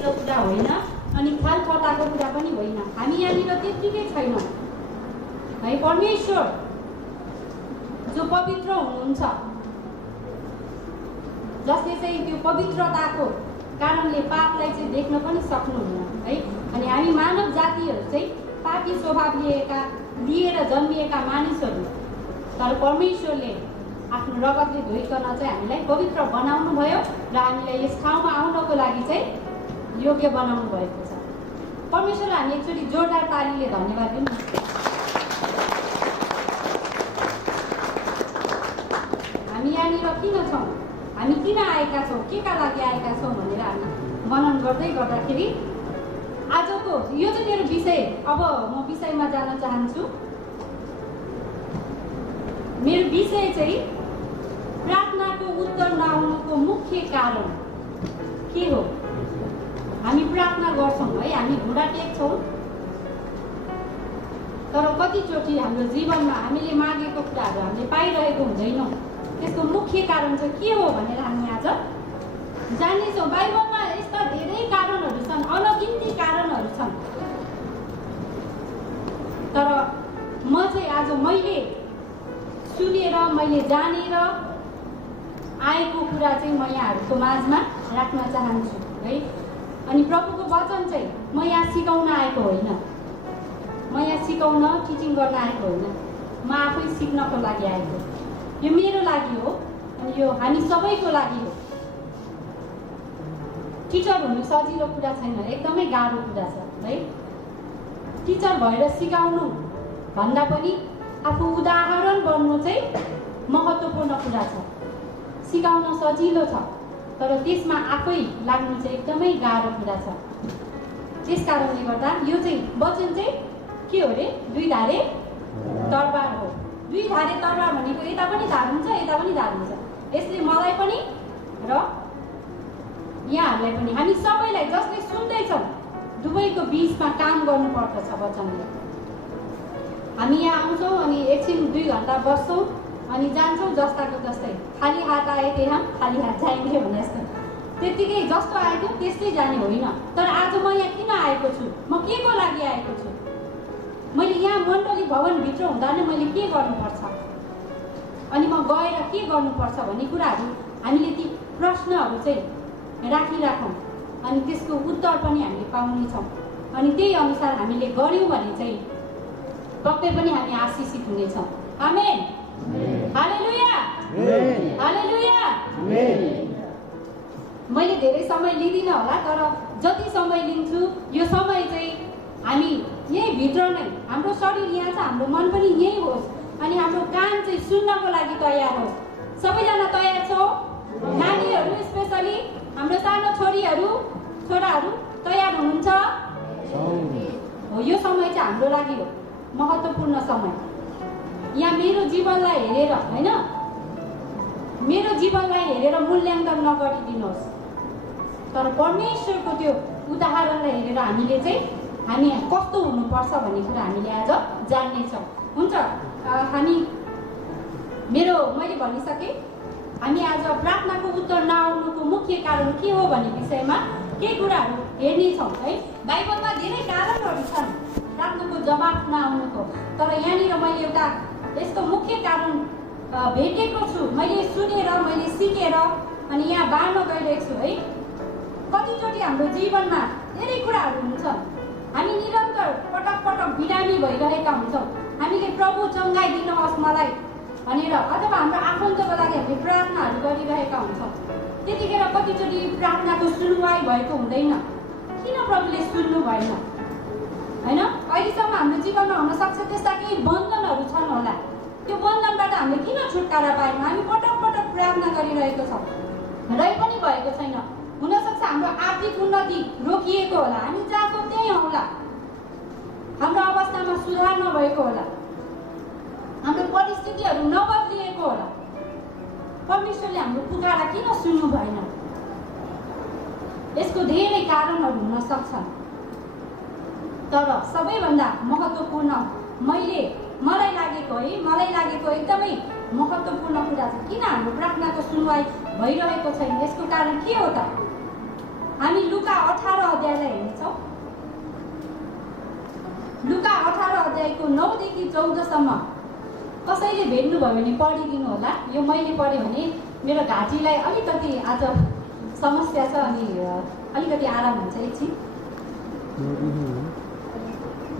कुरा होइन अनि खालखताको कुरा पनि होइन। हामी यहाँनिर त्यत्तिकै छैनौँ है। परमेश्वर जो पवित्र हुनुहुन्छ, जसले चाहिँ त्यो पवित्रताको कारणले पापलाई चाहिँ देख्न पनि सक्नुहुन्न है। अनि हामी मानव जातिहरू चाहिँ पापी स्वभाव लिएर जन्मिएका मानिसहरू, तर परमेश्वरले आफ्नो रगतले धोइकन चाहिँ हामीलाई पवित्र बनाउनु भयो र हामीलाई यस ठाउँमा आउनको लागि चाहिँ योग्य बनाउनु भएको छ। परमेश्वरलाई हामी एकचोटि जोरदार तालीले धन्यवाद दिउँ। हामी यहाँनिर किन छौँ, हामी किन आएका छौँ, के का लागि आएका छौँ भनेर हामी मनन गर्दै गर्दाखेरि आजको यो चाहिँ मेरो विषय। अब म विषयमा जान चाहन्छु। मेरो विषय चाहिँ प्रार्थनाको उत्तर नआउनुको मुख्य कारण के हो। हामी प्रार्थना गर्छौँ है, हामी घुँडा टेक्छौँ, तर कतिचोटि हाम्रो जीवनमा हामीले मागेको कुराहरू हामीले पाइरहेको हुँदैनौँ। त्यसको मुख्य कारण चाहिँ के हो भनेर हामी आज जान्नेछौँ। बाइबलमा यस्ता धेरै कारणहरू छन्, अनगिन्ती कारणहरू छन्, तर म चाहिँ आज मैले सुनेर मैले जानेर आएको कुरा चाहिँ म यहाँहरूको माझमा राख्न चाहन्छु है। अनि प्रभुको वचन चाहिँ म यहाँ सिकाउन आएको होइन, म यहाँ सिकाउन टिचिङ गर्न आएको होइन, म आफै सिक्नको लागि आएको। यो मेरो लागि हो अनि यो हामी सबैको लागि हो। टिचर हुनु सजिलो कुरा छैन, एकदमै गाह्रो कुरा छ है। टिचर भएर सिकाउनु भन्दा पनि आफू उदाहरण बन्नु चाहिँ महत्त्वपूर्ण कुरा छ। सिकाउन सजिलो छ, तर त्यसमा आफै लाग्नु चाहिँ एकदमै गाह्रो कुरा छ। त्यस कारणले गर्दा यो चाहिँ वचन चाहिँ के हो रे, दुई धारे तरबार हो। दुई धारे तरबार भनेको यता पनि धार हुन्छ, यता पनि धार हुन्छ। यसले मलाई पनि र यहाँहरूलाई पनि, हामी सबैलाई जसले सुन्दैछन् दुवैको बिचमा काम गर्नुपर्दछ वचनले। हामी यहाँ आउँछौँ अनि एकछिन 2 घन्टा बस्छौँ अनि जान्छौँ जस्ताको जस्तै। खाली हात आएकै हम खाली हात जाएंगे भने जस्तो, त्यत्तिकै जस्तो आएको त्यस्तै जाने होइन। तर आज म यहाँ किन आएको छु, म के को लागि आएको छु, मैले यहाँ मण्डली भवनभित्र हुँदा नै मैले के गर्नुपर्छ अनि म गएर के गर्नुपर्छ भन्ने कुराहरू हामीले ती प्रश्नहरू चाहिँ राखिराखौँ अनि त्यसको उत्तर पनि हामीले पाउनेछौँ। अनि त्यही अनुसार हामीले गऱ्यौँ भने चाहिँ पक्कै पनि हामी आशिषित हुनेछौँ। आमेन, हालेलुया, हालेलुया। मैले धेरै समय लिँदिनँ होला, तर जति समय लिन्छु यो समय चाहिँ हामी यही भित्र नै, हाम्रो शरीर यहाँ छ, हाम्रो मन पनि यही होस् अनि हाम्रो कान चाहिँ सुन्नको लागि तयार होस्। सबैजना तयार छौँ? नानीहरू स्पेसली हाम्रो सानो छोरीहरू छोराहरू तयार हुनुहुन्छ हो? यो समय चाहिँ हाम्रो लागि हो, महत्त्वपूर्ण समय। यहाँ मेरो जीवनलाई हेरेर होइन, मेरो जीवनलाई हेरेर मूल्याङ्कन नगरिदिनुहोस्, तर परमेश्वरको त्यो उदाहरणलाई हेरेर हामीले चाहिँ हामी कस्तो हुनुपर्छ भन्ने कुरा हामीले आज जान्नेछौँ। हुन्छ, हामी मैले भनिसकेँ। हामी आज प्रार्थनाको उत्तर नआउनुको मुख्य कारण के हो भन्ने विषयमा केही कुराहरू हेर्नेछौँ है। बाइबलमा धेरै कारणहरू छन् प्रार्थनाको जवाफ नआउनुको, तर यहाँनिर मैले एउटा यस्तो मुख्य कारण भेटेको छु, मैले सुनेर मैले सिकेर अनि यहाँ बाँड्न गइरहेको छु है। कतिचोटि हाम्रो जीवनमा धेरै कुराहरू हुन्छ, हामी निरन्तर पटक पटक बिरामी भइरहेका हुन्छौँ। हामीले प्रभु चङ्गाइदिनुहोस् मलाई भनेर, अथवा हाम्रो आफन्तको लागि हामीले प्रार्थनाहरू गरिरहेका हुन्छौँ। त्यतिखेर कतिचोटि प्रार्थनाको सुनवाई भएको हुँदैन। किन प्रभुले सुन्नु भएन होइन? अहिलेसम्म हाम्रो जीवनमा हुनसक्छ त्यस्ता केही बन्धनहरू छन् होला, त्यो बन्धनबाट हामीले किन छुटकारा पाएनौँ? हामी पटक पटक प्रार्थना गरिरहेको छौँ, रै पनि भएको छैन। हुनसक्छ हाम्रो आर्थिक उन्नति रोकिएको होला, हामी जहाँको त्यही होला, हाम्रो अवस्थामा सुधार नभएको होला, हाम्रो परिस्थितिहरू नबदलिएको होला। परमेश्वरले हाम्रो पुकारा किन सुन्नु भएन? यसको धेरै कारणहरू हुन सक्छन्, तर सबैभन्दा महत्त्वपूर्ण मलाई लागेको एकदमै महत्त्वपूर्ण कुरा छ किन हाम्रो प्रार्थनाको सुनवाई भइरहेको छैन। यसको कारण के हो त? हामी लुका 18 अध्यायको 9 देखि 14 सम्म कसैले भेट्नुभयो भने पढिदिनु होला। यो मैले पढेँ भने मेरो घाँटीलाई अलिकति आज समस्या छ अनि अलिकति आराम हुन्छ एकछिन।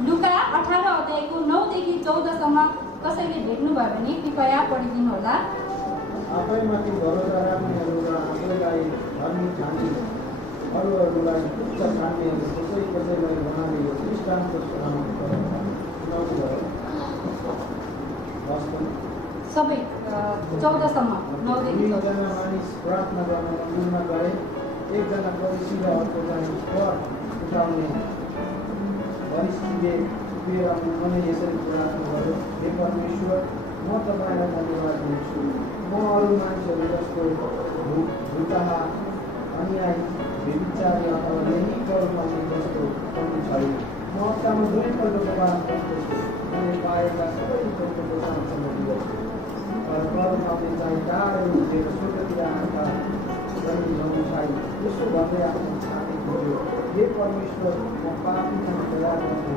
लुका 18 अध्यायको 9 देखि 14 सम्म कसैले भेट्नुभयो भने कृपया पढिदिनु होला। आफैमाथि भरोसा राख्नेहरू र आफैलाई धर्मी ठान्ने अरूहरूलाई तुच्छ ठान्नेहरू कसैलाई उहाँले यो दृष्टान्त सुनाउनु भयो। सबै 14 सम्म 9 देखि 14। दुईजना मानिस प्रार्थना गर्न मन्दिरमा गए। एकजना फरिसी र अर्को चाहिँ कर उठाउने फरिसीले उभिएर उनले यसरी प्रार्थना गर्यो, हे परमेश्वर, म तपाईँलाई धन्यवाद दिन्छु। म अरू मानिसहरू जस्तो भुटाहा, अन्याय, व्यभिचारी अथवा यही कर उठाउने जस्तो पनि छैन। म हप्तामा 2 पल्ट उपवास गर्दछु। मैले पाएका सबै थोकको सानसँग दिँदछु। तर कर उठाउने चाहिँ टाढो उठेर स्वर्गतिर आएका यसो भन्दै आफ्नो छाती खोज्यो, हे परमेश्वर, म पापीसँग दया गर्छु।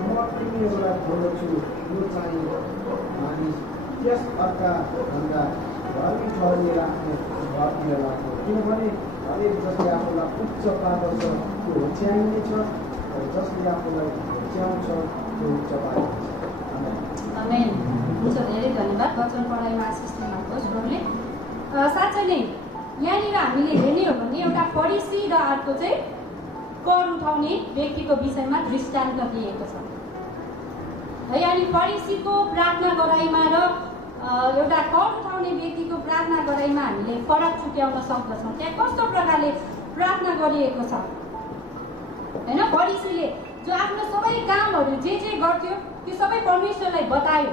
म तिमीहरूलाई खोज्दछु। यो चाहिँ मानिस त्यस अर्काभन्दा धर्मी ठहरिएर आफ्नो घरतिर लाग्यो, किनभने हरेक जसले आफूलाई उच्च पार्दछ त्यो होच्याइने छ, र जसले आफूलाई होच्याउँछ त्यो उच्च पाइन्छ। आमेन। हुन्छ, धेरै धन्यवाद। वचन पढाइमा आशिष दिनुहोस् प्रभुले। साँच्चै नै यहाँनिर हामीले हेर्ने हो भने एउटा फरिसी र अर्को चाहिँ कर उठाउने व्यक्तिको विषयमा दृष्टान्त दिएको छ है। अनि फरिसीको प्रार्थना गराइमा र एउटा कर उठाउने व्यक्तिको प्रार्थना गराइमा हामीले फरक छुट्याउन सक्दछौँ। त्यहाँ कस्तो प्रकारले प्रार्थना गरिएको छ होइन। फरिसीले जो आफ्नो सबै कामहरू जे गर्थ्यो त्यो सबै परमेश्वरलाई बतायो,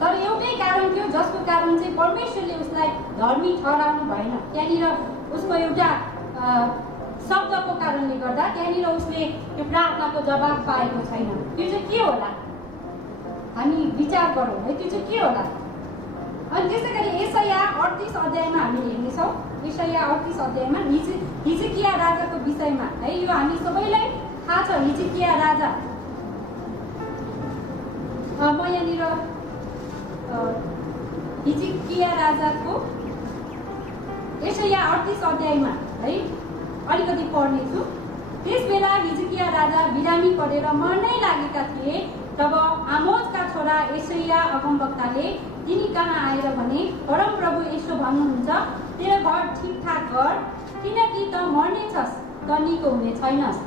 तर एउटै कारण थियो जसको कारण चाहिँ परमेश्वरले उसलाई धर्मी ठहराउनु भएन। त्यहाँनिर उसको एउटा शब्दको कारणले गर्दा त्यहाँनिर उसले त्यो प्रार्थनाको जवाब पाएको छैन। त्यो चाहिँ के होला, हामी विचार गरौँ है, त्यो चाहिँ के होला। अनि त्यसै गरी यशाया 38 अध्यायमा हामी हेर्नेछौँ। यशाया 38 अध्यायमा हिजकिया राजाको विषयमा है। यो हामी सबैलाई थाहा छ, हिजकिया राजा। म यहाँनिर हिजकिया राजाको यशाया 38 अध्यायमा है अलिकति पढ्नेछु। त्यस बेला हिजकिया राजा बिरामी परेर मर्नै लागेका थिए। तब आमोजका छोरा यशाया अगमवक्ताले तिनी कहाँ आएर भने, परमप्रभु यसो भन्नुहुन्छ, तेरो घर ठिकठाक गर, किनकि त मर्नेछस्, त निको हुने छैनस्।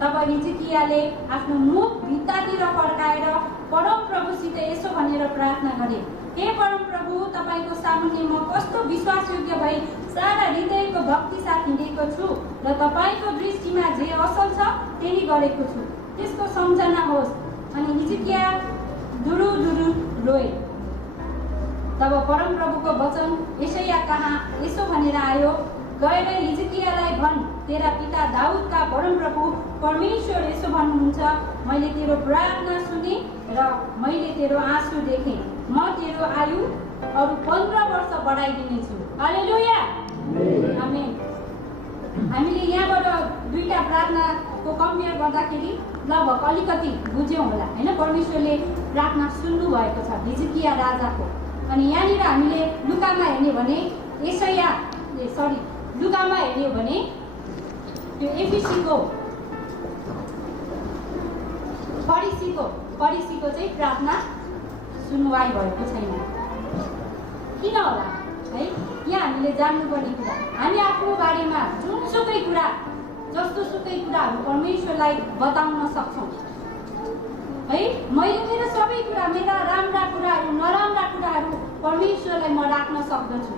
तब हिजकियाले आफ्नो मुख भित्तातिर फर्काएर परमप्रभुसित यसो भनेर प्रार्थना गरे, हे परमप्रभु, तपाईँको सामुन्ने म कस्तो विश्वासयोग्य भई सारा हृदयको भक्ति साथ हिँडेको छु र तपाईँको दृष्टिमा जे असल छ त्यही गरेको छु, त्यसको सम्झना होस्। अनि हिजकिया दुरु रोए। तब परमप्रभुको वचन यशाया कहाँ यसो भनेर आयो, गएर हिजकियालाई भन्, तेरा पिता दाउदका परमप्रभु परमेश्वर यसो भन्नुहुन्छ, मैले तेरो प्रार्थना सुने र मैले तेरो आँसु देखेँ। म तेरो आयु अरू 15 वर्ष बढाइदिनेछु। हालेलुया, आमेन। हामीले यहाँबाट दुईटा प्रार्थनाको कम्पेयर गर्दाखेरि लगभग अलिकति बुझ्यौँ होला होइन। परमेश्वरले प्रार्थना सुन्नु भएको छ हिजकिया राजाको। अनि यहाँनिर हामीले लुकामा हेर्ने भने लुकामा हेर्ने हो भने त्यो एफिसीको फरिसीको चाहिँ प्रार्थना सुनवाई भएको छैन। किन होला है? यहाँ हामीले जान्नुपर्ने कुरा, हामी आफ्नो बारेमा जुनसुकै कुरा, जस्तोसुकै कुराहरू परमेश्वरलाई बताउन सक्छौँ है। मैले मेरो सबै कुरा, मेरा राम्रा कुराहरू, नराम्रा कुराहरू परमेश्वरलाई म राख्न सक्दछु।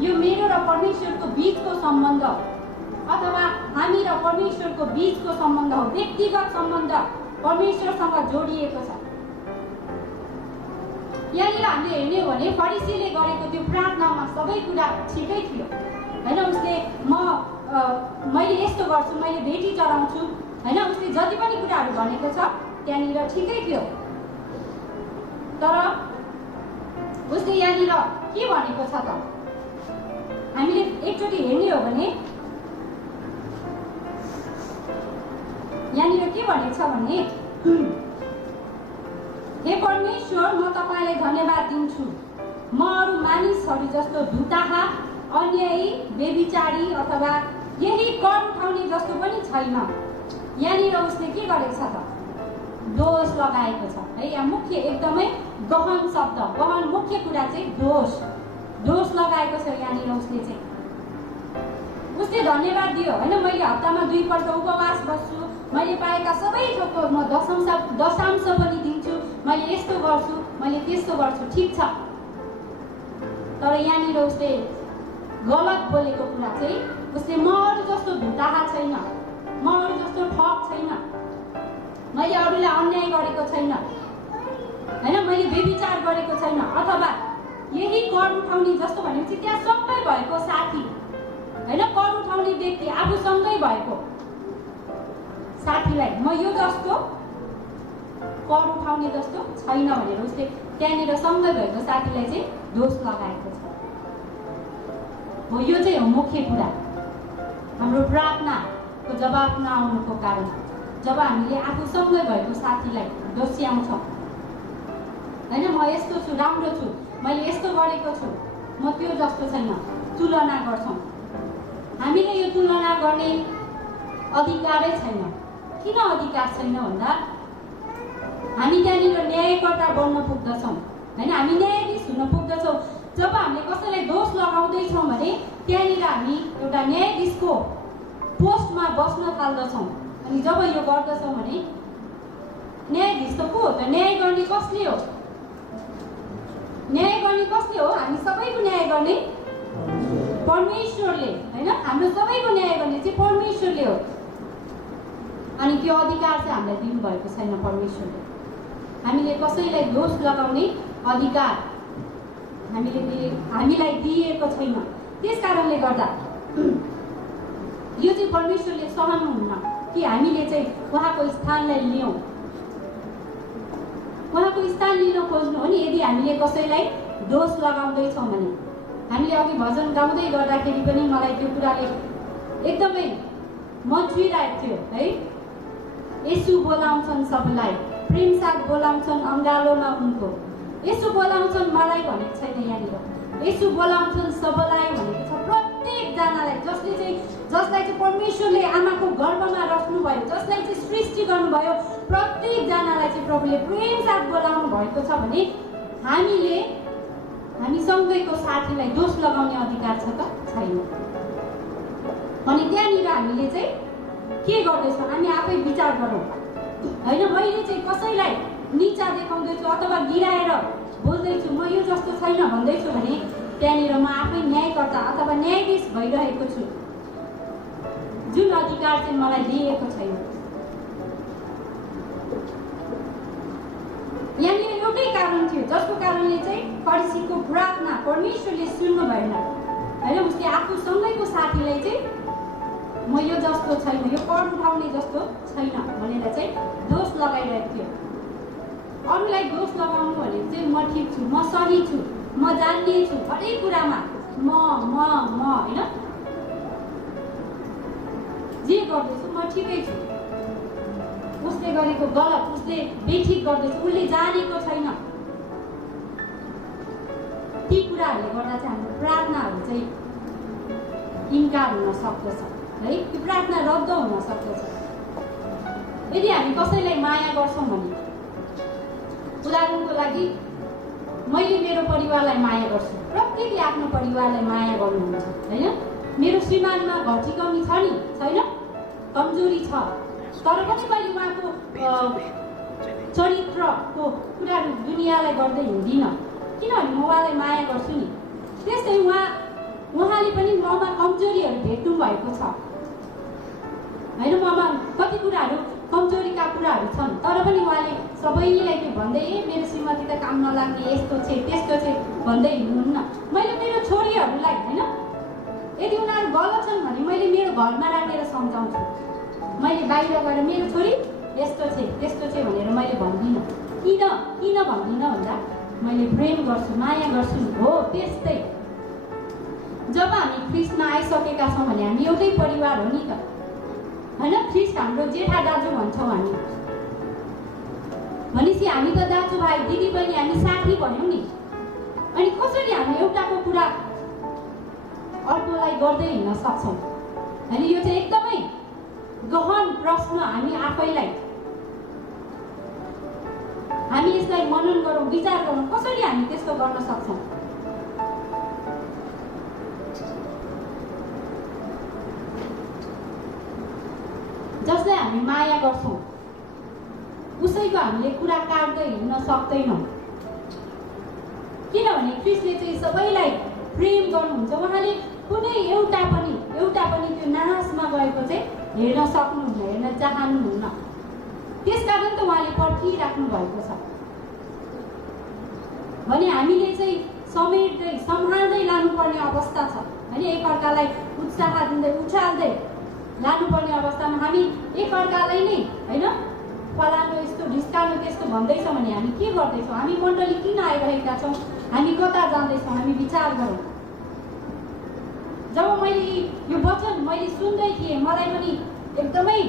यो मेरो र परमेश्वरको बिचको सम्बन्ध अथवा हामी र परमेश्वरको बिचको सम्बन्ध हो, व्यक्तिगत सम्बन्ध परमेश्वरसँग जोडिएको छ। यहाँनिर हामीले हेर्ने हो भने फरिसीले गरेको त्यो प्रार्थनामा सबै कुरा ठिकै थियो होइन। उसले मैले यस्तो गर्छु, मैले भेटी चढाउँछु होइन, उसले जति पनि कुराहरू भनेको छ त्यहाँनिर ठिकै थियो। तर उसले यहाँनिर के भनेको छ त, हामीले एकचोटि हेर्ने हो भने भनेको छ भने, हे परमेश्वर, म तपाईँलाई धन्यवाद दिन्छु। म अरू मानिसहरू जस्तो धुताहा, अन्यायी, बेविचारी अथवा यही कर उठाउने जस्तो पनि छैन। यहाँनिर उसले के गरेको छ त? दोष लगाएको छ है। यहाँ मुख्य एकदमै गहन शब्द, गहन मुख्य कुरा चाहिँ दोष लगाएको छ यहाँनिर उसले चाहिँ। उसले धन्यवाद दियो होइन, मैले हप्तामा 2 पल्ट उपवास बस्छु, मैले पाएका सबै थोकको म दशांश पनि दिन्छु, मैले यस्तो गर्छु, मैले त्यस्तो गर्छु, ठिक छ। तर यहाँनिर उसले गलत बोलेको कुरा चाहिँ, उसले म अरू जस्तो धुताहा छैन, म अरू जस्तो ठग छैन, मैले अरूलाई अन्याय गरेको छैन होइन, मैले बेविचार गरेको छैन, अथवा यही कर उठाउने जस्तो भनेपछि त्यहाँ सँगै भएको साथी होइन, कर उठाउने व्यक्ति आफूसँगै भएको साथीलाई म यो जस्तो कर उठाउने जस्तो छैन भनेर उसले त्यहाँनिर सँगै भएको साथीलाई चाहिँ दोष लगाएको छ। हो, यो चाहिँ हो मुख्य कुरा, हाम्रो प्रार्थनाको जवाब नआउनुको कारण। जब हामीले आफूसँगै भएको साथीलाई दोस्याउँछौँ होइन, म यस्तो छु, राम्रो छु, मैले यस्तो गरेको छु, म त्यो जस्तो छैन, तुलना गर्छौँ। हामीले यो तुलना गर्ने अधिकारै छैन। किन अधिकार छैन भन्दा हामी त्यहाँनिर न्यायकर्ता बन्न पुग्दछौँ होइन, हामी न्यायाधीश हुन पुग्दछौँ। जब हामीले कसैलाई दोष लगाउँदैछौँ भने त्यहाँनिर हामी एउटा न्यायाधीशको पोस्टमा बस्न थाल्दछौँ। अनि जब यो गर्दछौँ भने न्यायाधीश त को हो त? न्याय गर्ने कसले हो? न्याय गर्ने कसले हो? हामी सबैको न्याय गर्ने परमेश्वरले होइन, हाम्रो सबैको न्याय गर्ने चाहिँ परमेश्वरले हो। अनि त्यो अधिकार चाहिँ हामीलाई दिनुभएको छैन परमेश्वरले। हामीले कसैलाई दोष लगाउने अधिकार हामीलाई दिएको छैन। त्यस कारणले गर्दा यो चाहिँ परमेश्वरले सहनुहुन्न कि हामीले चाहिँ उहाँको स्थानलाई लियौँ, उहाँको स्थान लिन खोज्नु हो नि। यदि हामीले कसैलाई दोष लगाउँदैछौँ भने, हामीले अघि भजन गाउँदै गर्दाखेरि पनि मलाई त्यो कुराले एकदमै मन छुइरहेको थियो है। यसु बोलाउँछन् सबलाई, प्रेम साथ बोलाउँछन् अङ्गालोमा उनको। यसु बोलाउँछन् मलाई भनेको छैन यहाँनिर, यसु बोलाउँछन् सबलाई भनेको छ। प्रत्येकजनालाई जसलाई चाहिँ परमेश्वरले आमाको गर्भमा राख्नुभयो, जसलाई चाहिँ सृष्टि गर्नुभयो, प्रत्येकजनालाई चाहिँ प्रभुले प्रेम साथ बोलाउनु भएको छ भने हामी सँगैको साथीलाई दोष लगाउने अधिकार छ त? छैन। अनि त्यहाँनिर हामीले चाहिँ के गर्दैछौँ? हामी आफै विचार गरौँ होइन। मैले चाहिँ कसैलाई निचा देखाउँदैछु अथवा गिराएर बोल्दैछु, म यो जस्तो छैन भन्दैछु भने त्यहाँनिर म आफै न्यायकर्ता अथवा न्यायाधीश भइरहेको छु, जुन अधिकार चाहिँ मलाई दिएको छैन। यहाँनिर एउटै कारण थियो जसको कारणले चाहिँ फरिसीको प्रार्थना परमेश्वरले सुन्नु भएन होइन। उसले आफूसँगैको साथीलाई चाहिँ म यो जस्तो छैन, यो कर उठाउने जस्तो छैन भनेर चाहिँ दोष लगाइरहेको थियो। अरूलाई दोष लगाउनु भनेको चाहिँ म ठिक छु, म सही छु, म जान्ने छु, हरेक कुरामा म होइन, जे गर्दैछु म ठिकै छु, उसले गरेको गलत, उसले बेठिक गर्दैछ, उसले जानेको छैन। ती कुराहरूले गर्दा चाहिँ हाम्रो प्रार्थनाहरू चाहिँ इन्कार हुन सक्दछ है, त्यो प्रार्थना रद्द हुन सक्दछ। यदि हामी कसैलाई माया गर्छौँ भने, उदाहरणको लागि मैले मेरो परिवारलाई माया गर्छु, प्रत्येकले आफ्नो परिवारलाई माया गर्नुहुन्छ होइन। मेरो श्रीमानमा घटी कमी छ नि, छैन, कमजोरी छ, तर पनि मैले उहाँको चरित्रको कुराहरू दुनियाँलाई गर्दै हिँड्दिनँ, किनभने म उहाँलाई माया गर्छु नि। त्यस्तै उहाँले पनि ममा कमजोरीहरू भेट्नु भएको छ होइन। ममा कति कुराहरू कमजोरीका कुराहरू छन्, तर पनि उहाँले सबैलाई त्यो भन्दै मेरो श्रीमती त काम नलाग्ने, यस्तो छ त्यस्तो छ भन्दै हिँड्नुहुन्न। मैले मेरो छोरीहरूलाई होइन, यदि उनीहरू गलत छन् भने मैले मेरो घरमा राखेर सम्झाउँछु। मैले बाहिर गएर मेरो छोरी यस्तो छ त्यस्तो छ भनेर मैले भन्दिनँ। किन भन्दिनँ भन्दा मैले प्रेम गर्छु, माया गर्छु नि। हो त्यस्तै जब हामी ख्रिस्टमा आइसकेका छौँ भने हामी एउटै परिवार हो नि त। होइन, ख्रिस्ट हाम्रो जेठा दाजु भन्छौँ हामी। भनेपछि हामी त दाजुभाइ दिदीबहिनी, हामी साथी भयौँ नि। अनि कसरी हामी एउटाको कुरा अर्कोलाई गर्दै हिँड्न सक्छौँ? अनि यो चाहिँ एकदमै गहन प्रश्न। हामी यसलाई मनन गरौँ, विचार गरौँ, कसरी हामी त्यस्तो गर्न सक्छौँ? जसलाई हामी माया गर्छौँ उसैको हामीले कुरा काट्दै हिँड्न सक्दैनौँ। किनभने ख्रिस्टले चाहिँ सबैलाई प्रेम गर्नुहुन्छ। उहाँले कुनै एउटा पनि त्यो नाशमा गएको चाहिँ हेर्न सक्नुहुन्न, हेर्न चाहनुहुन्न। त्यसकारण त उहाँले पर्खिराख्नु भएको छ। भने हामीले चाहिँ समेट्दै सम्हाल्दै लानुपर्ने अवस्था छ। होइन, एकअर्कालाई उत्साह दिँदै उछाल्दै लानुपर्ने अवस्थामा हामी एकअर्कालाई नै होइन फलानु यस्तो ढिस्कानु त्यस्तो भन्दैछौँ भने हामी के गर्दैछौँ? हामी मण्डली किन आइरहेका छौँ? हामी कता जाँदैछौँ? हामी विचार गरौँ। जब मैले यो वचन सुन्दै थिएँ, मलाई पनि एकदमै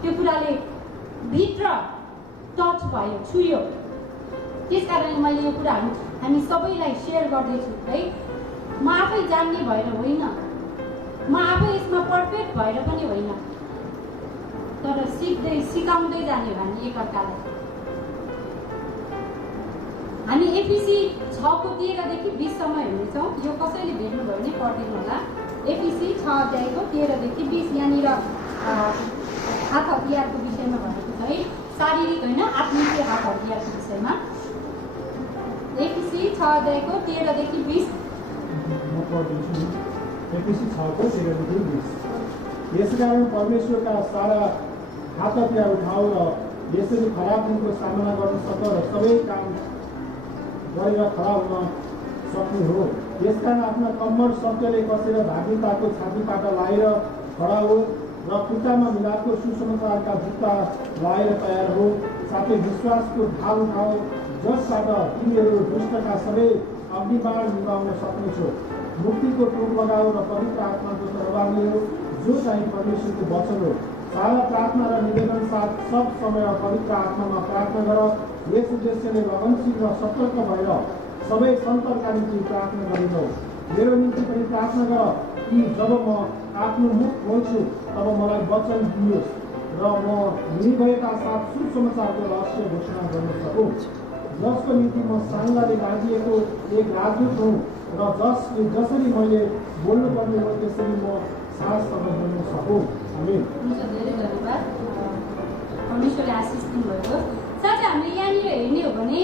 त्यो कुराले भित्र टच भयो, छुयो। त्यसकारण मैले यो कुराहरू हामी सबैलाई सेयर गर्दैछु है। म आफै जान्ने भएर होइन, म आफै यसमा पर्फेक्ट भएर पनि होइन, तर सिक्दै सिकाउँदै जाने हो हामी एकअर्कालाई। हामी एफिसी 6:13 देखि 20 हेर्नेछौँ। यो कसैले भेट्नुभयो भने पढिदिनु होला। एफिसी 6:13-20 यहाँनिर हात हतियारको विषयमा भनेको छ है, शारीरिक होइन आत्मिक हात हतियारको विषयमा। एफिसी 6:13-20 म पढ्दैछु। एफिसी 6:13-20 यसकारण परमेश्वरका सारा हात हतियार उठाऊ र यसरी खराब दिनको सामना गर्न सक र सबै काम गरेर खडा हुन सक्ने हो। यसकारण आफ्ना कम्मर सत्यले कसेर धार्मिकताको छातीपाटा लाएर खडा हो र खुट्टामा मिलापको सुसमाचारका जुत्ता लाएर तयार हो। साथै विश्वासको ढाल उठाओ जसबाट तिमीहरू दुष्टका सबै अग्निबाण निभाउन सक्नेछौ। मुक्तिको टोप लगाओ र पवित्र आत्माको तरबार लियो जो चाहिँ परमेश्वरको वचन हो। सारा प्रार्थना र निवेदन साथ सब समय पवित्र आत्मामा प्रार्थना गर। यस उद्देश्यले लगनशील र सतर्क भएर सबै सन्तका निम्ति प्रार्थना गरिरहौ। मेरो निम्ति पनि प्रार्थना गर कि जब म आफ्नो मुख खोल्छु तब मलाई वचन दियोस् र म निर्भयता साथ सुसमाचारको रहस्य घोषणा गर्न सकूँ, जसको निम्ति म साङ्गाले बाँधिएको एक राजदूत हुँ र जसरी मैले बोल्नुपर्ने हो त्यसरी म साहससँग बोल्न सकूँ। आमेन। धेरै धन्यवाद। परमेश्वरले आशिष दिनुभएको। साथै हामीले यहाँनिर हेर्ने हो भने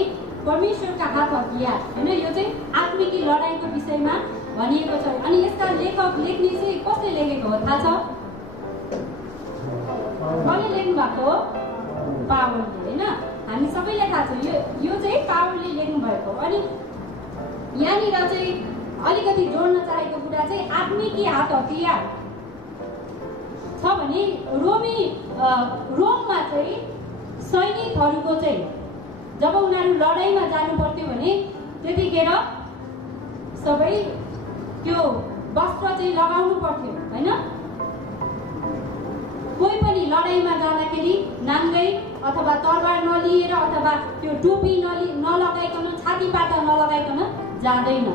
परमेश्वरका हात हतियार होइन, यो चाहिँ आत्मिकी लडाइँको विषयमा भनिएको छ। अनि यसका लेख्ने चाहिँ कसले लेखेको हो थाहा छ? कसले लेख्नु भएको हो? पावलले। होइन, हामी सबैलाई थाहा छ यो चाहिँ पावलले लेख्नु भएको हो। अनि यहाँनिर चाहिँ अलिकति जोड्न चाहेको कुरा चाहिँ आत्मिकी हात हतियार छ भने रोममा चाहिँ सैनिकहरूको चाहिँ जब उनीहरू लडाइँमा जानु पर्थ्यो भने त्यतिखेर सबै त्यो वस्त्र चाहिँ लगाउनु पर्थ्यो होइन। कोही पनि लडाइँमा जाँदाखेरि नाङ्गै अथवा तरबार नलिएर अथवा त्यो टोपी नलगाइकन छातीपाटा नलगाइकन जाँदैन।